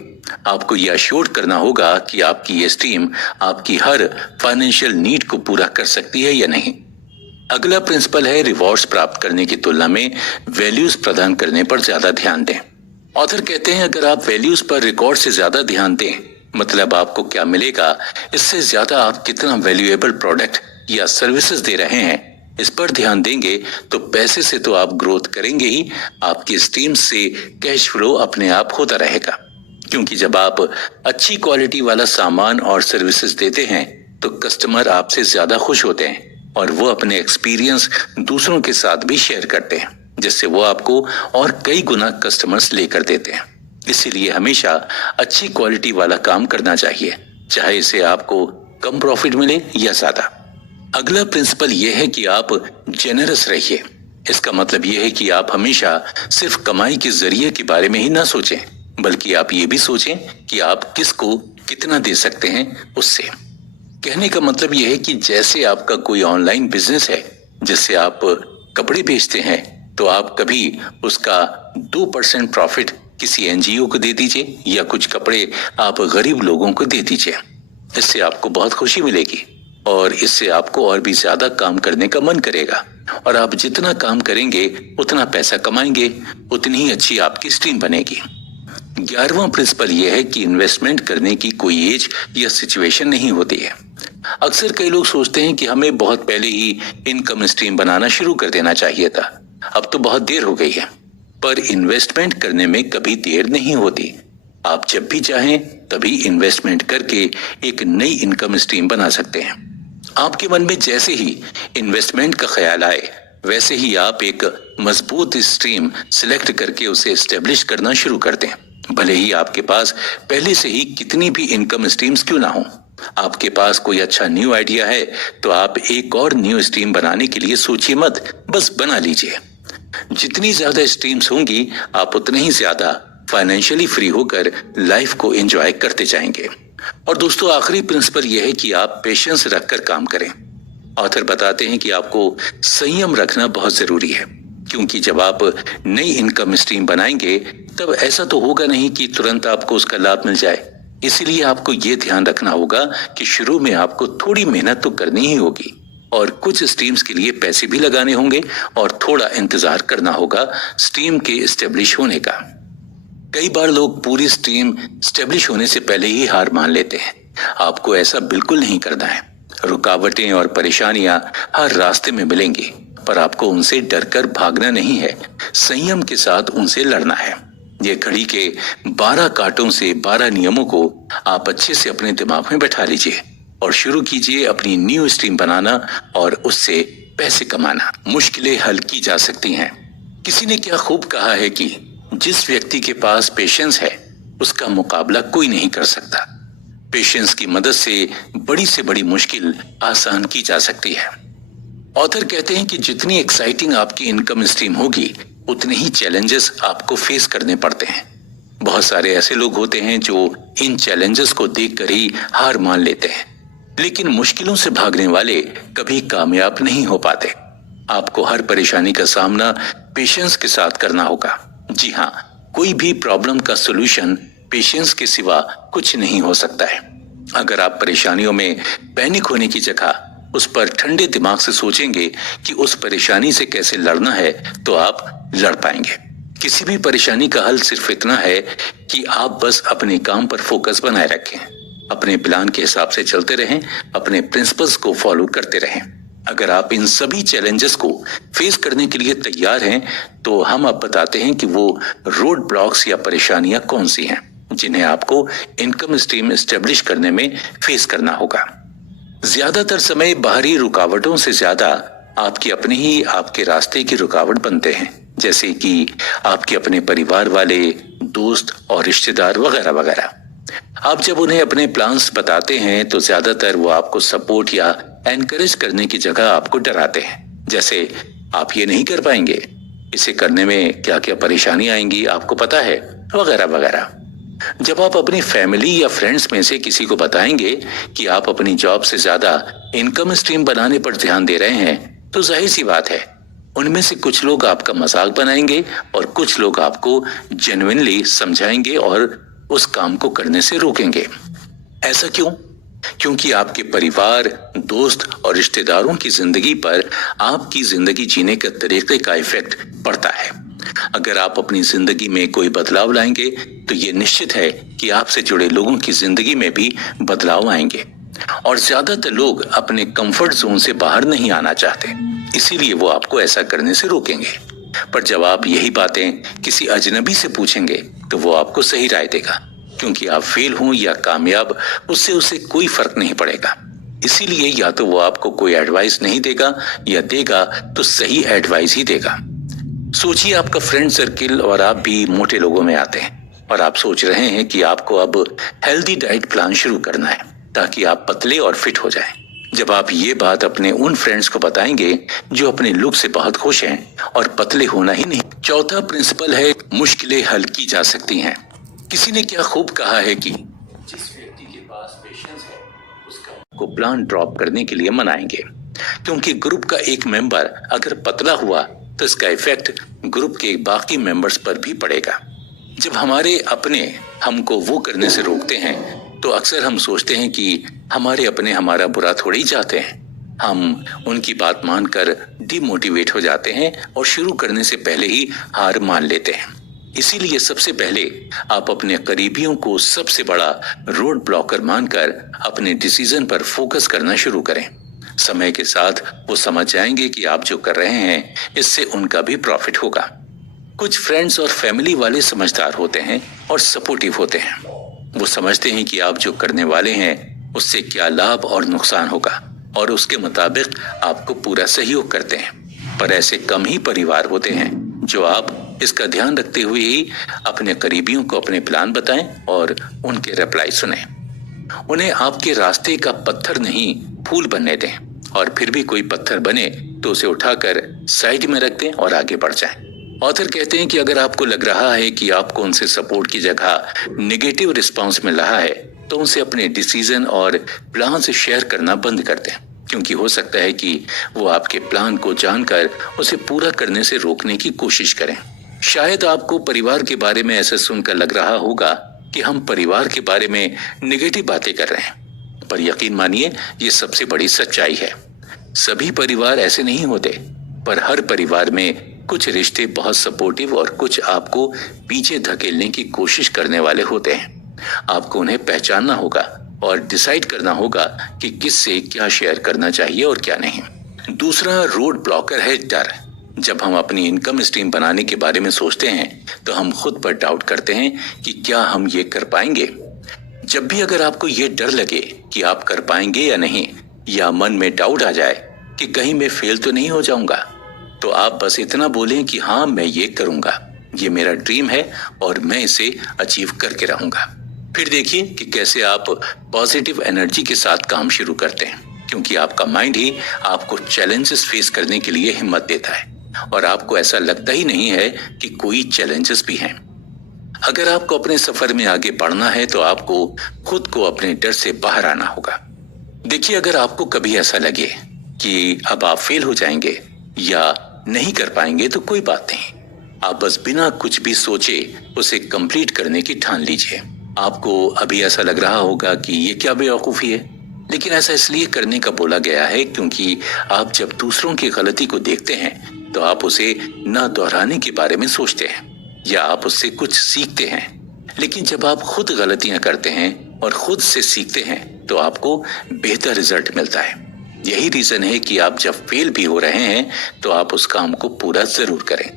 आपको यह अश्योर करना होगा कि आपकी ये स्ट्रीम आपकी हर फाइनेंशियल नीड को पूरा कर सकती है या नहीं। अगला प्रिंसिपल है रिवॉर्ड्स प्राप्त करने की तुलना में वैल्यूज प्रदान करने पर ज्यादा ध्यान दें। ऑथर कहते हैं अगर आप वैल्यूज पर रिकॉर्ड से ज्यादा ध्यान दें, मतलब आपको क्या मिलेगा, इससे ज्यादा आप कितना वैल्यूएबल प्रोडक्ट या सर्विसेज दे रहे हैं, इस पर ध्यान देंगे तो पैसे से तो आप ग्रोथ करेंगे ही, आपकी स्ट्रीम से कैश फ्लो अपने आप होता रहेगा। क्योंकि जब आप अच्छी क्वालिटी वाला सामान और सर्विसेज देते हैं तो कस्टमर आपसे ज्यादा खुश होते हैं और वो अपने एक्सपीरियंस दूसरों के साथ भी शेयर करते हैं, जिससे वो आपको और कई गुना कस्टमर्स लेकर देते हैं। इसीलिए हमेशा अच्छी क्वालिटी वाला काम करना चाहिए, चाहे इसे आपको कम प्रॉफिट मिले या ज्यादा। अगला प्रिंसिपल यह है कि आप जेनरस रहिए। इसका मतलब यह है कि आप हमेशा सिर्फ कमाई के जरिए के बारे में ही ना सोचें, बल्कि आप ये भी सोचें कि आप किसको कितना दे सकते हैं उससे। कहने का मतलब यह है कि जैसे आपका कोई ऑनलाइन बिजनेस है जिससे आप कपड़े बेचते हैं, तो आप कभी उसका 2% प्रॉफिट किसी एनजीओ को दे दीजिए या कुछ कपड़े आप गरीब लोगों को दे दीजिए। इससे आपको बहुत खुशी मिलेगी और इससे आपको और भी ज्यादा काम करने का मन करेगा, और आप जितना काम करेंगे उतना पैसा कमाएंगे, उतनी ही अच्छी आपकी स्ट्रीम बनेगी। 11वां प्रिंसिपल यह है कि इन्वेस्टमेंट करने की कोई एज या सिचुएशन नहीं होती है। अक्सर कई लोग सोचते हैं कि हमें बहुत पहले ही इनकम स्ट्रीम बनाना शुरू कर देना चाहिए था, अब तो बहुत देर हो गई है। पर इन्वेस्टमेंट करने में कभी देर नहीं होती। आप जब भी चाहें तभी इन्वेस्टमेंट करके एक नई इनकम स्ट्रीम बना सकते हैं। आपके मन में जैसे ही इन्वेस्टमेंट का ख्याल आए, वैसे ही आप एक मजबूत स्ट्रीम सिलेक्ट करके उसे एस्टेब्लिश करना शुरू कर दें। भले ही आपके पास पहले से ही कितनी भी इनकम स्ट्रीम्स क्यों ना हो। आपके पास कोई अच्छा न्यू आइडिया है तो आप एक और न्यू स्ट्रीम बनाने के लिए सोचिए मत, बस बना लीजिए। जितनी ज्यादा स्ट्रीम्स होंगी आप उतने ही ज्यादा फाइनेंशियली फ्री होकर लाइफ को एंजॉय करते जाएंगे। और दोस्तों, आखिरी प्रिंसिपल यह है कि आप पेशेंस रखकर काम करें। ऑथर बताते हैं कि आपको संयम रखना बहुत जरूरी है, क्योंकि जब आप नई इनकम स्ट्रीम बनाएंगे तब ऐसा तो होगा नहीं कि तुरंत आपको उसका लाभ मिल जाए। इसलिए आपको ये ध्यान रखना होगा कि शुरू में आपको थोड़ी मेहनत तो करनी ही होगी। और कुछ स्ट्रीम्स के लिए पैसे भी लगाने होंगे और थोड़ा इंतजार करना होगा स्ट्रीम के एस्टेब्लिश होने का। कई बार लोग पूरी स्ट्रीम एस्टेब्लिश होने से पहले ही हार मान लेते हैं। आपको ऐसा बिल्कुल नहीं करना है। रुकावटें और परेशानियां हर रास्ते में मिलेंगी, पर आपको उनसे डरकर भागना नहीं है, संयम के साथ उनसे लड़ना है। ये घड़ी के 12 कांटों से 12 नियमों को आप अच्छे से अपने दिमाग में बैठा लीजिए और शुरू कीजिए अपनी न्यू स्ट्रीम बनाना और उससे पैसे कमाना। मुश्किलें हल की जा सकती हैं। किसी ने क्या खूब कहा है कि जिस व्यक्ति के पास पेशेंस है उसका मुकाबला कोई नहीं कर सकता। पेशेंस की मदद से बड़ी मुश्किल आसान की जा सकती है। ऑथर कहते हैं कि जितनी एक्साइटिंग आपकी इनकम स्ट्रीम होगी उतने ही चैलेंजेस आपको फेस करने पड़ते हैं। बहुत सारे ऐसे लोग होते हैं जो इन चैलेंजेस को देखकर ही हार मान लेते हैं, लेकिन मुश्किलों से भागने वाले कभी कामयाब नहीं हो पाते। आपको हर परेशानी का सामना पेशेंस के साथ करना होगा। जी हाँ, कोई भी प्रॉब्लम का सॉल्यूशन पेशेंस के सिवा कुछ नहीं हो सकता है। अगर आप परेशानियों में पैनिक होने की जगह उस पर ठंडे दिमाग से सोचेंगे कि उस परेशानी से कैसे लड़ना है, तो आप लड़ पाएंगे। किसी भी परेशानी का हल सिर्फ इतना है कि आप बस अपने काम पर फोकस बनाए रखें, अपने प्लान के हिसाब से चलते रहें, अपने प्रिंसिपल्स को फॉलो करते रहें। अगर आप इन सभी चैलेंजेस को फेस करने के लिए तैयार हैं, तो हम अब बताते हैं कि वो रोड ब्लॉक्स या परेशानियां कौन सी हैं जिन्हें आपको इनकम स्ट्रीम एस्टेब्लिश करने में फेस करना होगा। ज्यादातर समय बाहरी रुकावटों से ज्यादा आपके अपने ही आपके रास्ते की रुकावट बनते हैं, जैसे कि आपके अपने परिवार वाले, दोस्त और रिश्तेदार वगैरह वगैरह। आप जब उन्हें अपने प्लान्स बताते हैं तो ज्यादातर वो आपको सपोर्ट या एनकरेज करने की जगह आपको डराते हैं, जैसे आप ये नहीं कर पाएंगे, इसे करने में क्या क्या परेशानी आएंगी आपको पता है, वगैरह वगैरह। जब आप अपनी फैमिली या फ्रेंड्स में से किसी को बताएंगे कि आप अपनी जॉब से ज्यादा इनकम स्ट्रीम बनाने पर ध्यान दे रहे हैं, तो जाहिर सी बात है उनमें से कुछ लोग आपका मजाक बनाएंगे और कुछ लोग आपको जेन्युइनली समझाएंगे और उस काम को करने से रोकेंगे। ऐसा क्यों? क्योंकि आपके परिवार, दोस्त और रिश्तेदारों की जिंदगी पर आपकी जिंदगी जीने के तरीके का इफेक्ट पड़ता है। अगर आप अपनी जिंदगी में कोई बदलाव लाएंगे तो ये निश्चित है कि आपसे जुड़े लोगों की जिंदगी में भी बदलाव आएंगे। और ज्यादातर लोग अपने कंफर्ट जोन से बाहर नहीं आना चाहते, इसीलिए वो आपको ऐसा करने से रोकेंगे। पर जब आप यही बातें किसी अजनबी से पूछेंगे तो वो आपको सही राय देगा, क्योंकि आप फेल हों या कामयाब उससे उसे कोई फर्क नहीं पड़ेगा। इसीलिए या तो वो आपको कोई एडवाइस नहीं देगा या देगा तो सही एडवाइस ही देगा। सोचिए आपका फ्रेंड सर्किल और आप भी मोटे लोगों में आते हैं और आप सोच रहे हैं कि आपको अब हेल्दी डाइट प्लान शुरू करना है ताकि आप पतले और फिट हो जाएं। जब आप ये बात अपने उन फ्रेंड्स को बताएंगे जो अपने लुक से बहुत खुश हैं और पतले होना ही नहीं। चौथा प्रिंसिपल है मुश्किलें हल की जा सकती हैं। किसी ने क्या खूब कहा है कि जिस व्यक्ति के पास पेशेंस है उसका को प्लान ड्रॉप करने के लिए मनाएंगे, क्योंकि ग्रुप का एक मेंबर अगर पतला हुआ तो इसका इफेक्ट ग्रुप के बाकी मेंबर्स पर भी पड़ेगा। जब हमारे अपने हमको वो करने से रोकते हैं तो अक्सर हम सोचते हैं कि हमारे अपने हमारा बुरा थोड़ी चाहते हैं। हम उनकी बात मानकर डिमोटिवेट हो जाते हैं और शुरू करने से पहले ही हार मान लेते हैं। इसीलिए सबसे पहले आप अपने करीबियों को सबसे बड़ा रोड ब्लॉकर मानकर अपने डिसीजन पर फोकस करना शुरू करें। समय के साथ वो समझ जाएंगे कि आप जो कर रहे हैं इससे उनका भी प्रॉफिट होगा। कुछ फ्रेंड्स और फैमिली वाले समझदार होते हैं और सपोर्टिव होते हैं। वो समझते हैं कि आप जो करने वाले हैं उससे क्या लाभ और नुकसान होगा और उसके मुताबिक आपको पूरा सहयोग करते हैं। पर ऐसे कम ही परिवार होते हैं जो आप इसका ध्यान रखते हुए ही अपने करीबियों को अपने प्लान बताएं और उनके रिप्लाई सुने। उन्हें आपके रास्ते का पत्थर नहीं फूल बनने दें, और फिर भी कोई पत्थर बने तो उसे उठाकर साइड में रख दें और आगे बढ़ जाएं। ऑथर कहते हैं कि अगर आपको लग रहा है कि आपको उनसे सपोर्ट की जगह नेगेटिव रिस्पांस मिल रहा है तो उनसे अपने डिसीजन और प्लान से शेयर करना बंद कर दें, क्योंकि हो सकता है कि वो आपके प्लान को जानकर उसे पूरा करने से रोकने की कोशिश करें। शायद आपको परिवार के बारे में ऐसा सुनकर लग रहा होगा कि हम परिवार के बारे में नेगेटिव बातें कर रहे हैं, पर यकीन मानिए ये सबसे बड़ी सच्चाई है। सभी परिवार ऐसे नहीं होते, पर हर परिवार में कुछ रिश्ते बहुत सपोर्टिव और कुछ आपको पीछे धकेलने की कोशिश करने वाले होते हैं। आपको उन्हें पहचानना होगा और डिसाइड करना होगा कि किससे क्या शेयर करना चाहिए और क्या नहीं। दूसरा रोड ब्लॉकर है डर। जब हम अपनी इनकम स्ट्रीम बनाने के बारे में सोचते हैं तो हम खुद पर डाउट करते हैं कि क्या हम ये कर पाएंगे। जब भी अगर आपको ये डर लगे कि आप कर पाएंगे या नहीं, या मन में डाउट आ जाए कि कहीं मैं फेल तो नहीं हो जाऊंगा, तो आप बस इतना बोलें कि हाँ मैं ये करूंगा, ये मेरा ड्रीम है और मैं इसे अचीव करके रहूंगा। फिर देखिए कि कैसे आप पॉजिटिव एनर्जी के साथ काम शुरू करते हैं, क्योंकि आपका माइंड ही आपको चैलेंजेस फेस करने के लिए हिम्मत देता है और आपको ऐसा लगता ही नहीं है कि कोई चैलेंजेस भी हैं। अगर आपको अपने सफर में आगे बढ़ना है तो आपको खुद को अपने डर से बाहर आना होगा। देखिए, अगर आपको कभी ऐसा लगे कि अब आप फेल हो जाएंगे या नहीं कर पाएंगे तो कोई बात नहीं, आप बस बिना कुछ भी सोचे उसे कंप्लीट करने की ठान लीजिए। आपको अभी ऐसा लग रहा होगा कि ये क्या बेवकूफी है, लेकिन ऐसा इसलिए करने का बोला गया है क्योंकि आप जब दूसरों की गलती को देखते हैं तो आप उसे न दोहराने के बारे में सोचते हैं या आप उससे कुछ सीखते हैं। लेकिन जब आप खुद गलतियां करते हैं और खुद से सीखते हैं तो आपको बेहतर रिजल्ट मिलता है। यही रीजन है कि आप जब फेल भी हो रहे हैं तो आप उस काम को पूरा जरूर करें।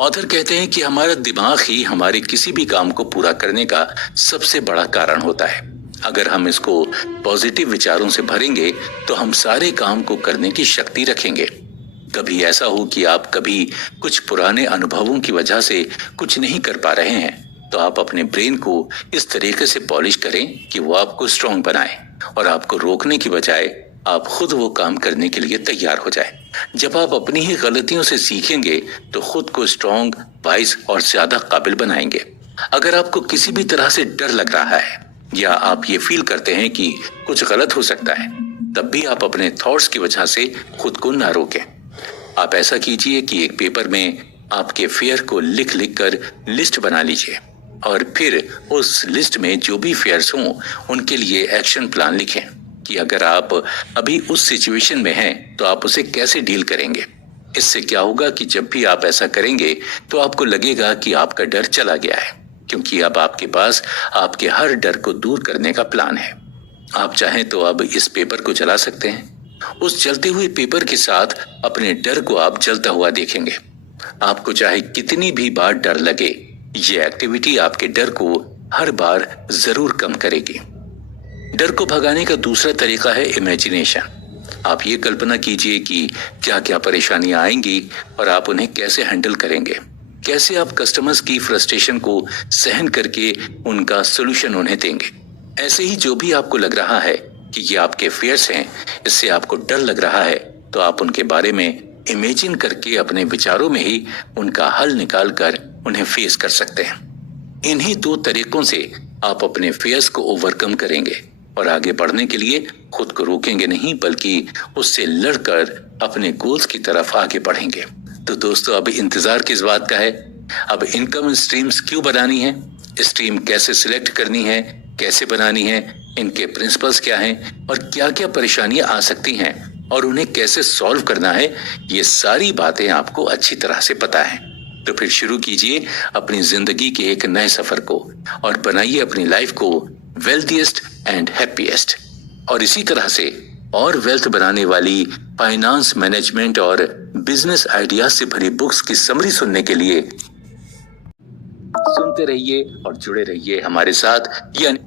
ऑथर कहते हैं कि हमारा दिमाग ही हमारे किसी भी काम को पूरा करने का सबसे बड़ा कारण होता है। अगर हम इसको पॉजिटिव विचारों से भरेंगे तो हम सारे काम को करने की शक्ति रखेंगे। कभी ऐसा हो कि आप कभी कुछ पुराने अनुभवों की वजह से कुछ नहीं कर पा रहे हैं तो आप अपने ब्रेन को इस तरीके से पॉलिश करें कि वो आपको स्ट्रांग बनाए और आपको रोकने की बजाय आप खुद वो काम करने के लिए तैयार हो जाए। जब आप अपनी ही गलतियों से सीखेंगे तो खुद को स्ट्रांग, वाइज और ज्यादा काबिल बनाएंगे। अगर आपको किसी भी तरह से डर लग रहा है या आप ये फील करते हैं कि कुछ गलत हो सकता है, तब भी आप अपने थॉट्स की वजह से खुद को ना रोकें। आप ऐसा कीजिए कि एक पेपर में आपके फेयर को लिख लिख कर लिस्ट बना लीजिए और फिर उस लिस्ट में जो भी फेयर्स हों उनके लिए एक्शन प्लान लिखें कि अगर आप अभी उस सिचुएशन में हैं तो आप उसे कैसे डील करेंगे। इससे क्या होगा कि जब भी आप ऐसा करेंगे तो आपको लगेगा कि आपका डर चला गया है, क्योंकि अब आपके पास आपके हर डर को दूर करने का प्लान है। आप चाहें तो अब इस पेपर को जला सकते हैं। उस जलते हुए पेपर के साथ अपने डर को आप जलता हुआ देखेंगे। आपको चाहे कितनी भी बार डर लगे, ये एक्टिविटी आपके डर को हर बार जरूर कम करेगी। डर को भगाने का दूसरा तरीका है इमेजिनेशन। आप ये कल्पना कीजिए कि क्या क्या परेशानियां आएंगी और आप उन्हें कैसे हैंडल करेंगे, कैसे आप कस्टमर्स की फ्रस्ट्रेशन को सहन करके उनका सोल्यूशन उन्हें देंगे। ऐसे ही जो भी आपको लग रहा है कि ये आपके फेयर्स हैं, इससे आपको डर लग रहा है, तो आप उनके बारे में इमेजिन करके अपने विचारों में ही उनका हल निकाल कर उन्हें फेस कर सकते हैं। इन्हीं दो तरीकों से आप अपने फेयर्स को ओवरकम करेंगे और आगे बढ़ने के लिए खुद को रोकेंगे नहीं, बल्कि उससे लड़कर अपने गोल्स की तरफ आगे बढ़ेंगे। तो दोस्तों, अब इंतजार किस बात का है? अब इनकम स्ट्रीम्स क्यों बनानी है, स्ट्रीम कैसे सिलेक्ट करनी है, कैसे बनानी है, इनके प्रिंसिपल्स क्या हैं और क्या क्या परेशानियां आ सकती हैं और उन्हें कैसे सॉल्व करना है, ये सारी बातें आपको अच्छी तरह से पता है। तो फिर शुरू कीजिए अपनी जिंदगी के एक नए सफर को और बनाइए अपनी लाइफ को वेल्थीएस्ट एंड हैप्पीएस्ट। और इसी तरह से और वेल्थ बनाने वाली फाइनेंस, मैनेजमेंट और बिजनेस आइडियाज से भरी बुक्स की समरी सुनने के लिए सुनते रहिए और जुड़े रहिए हमारे साथ, यानी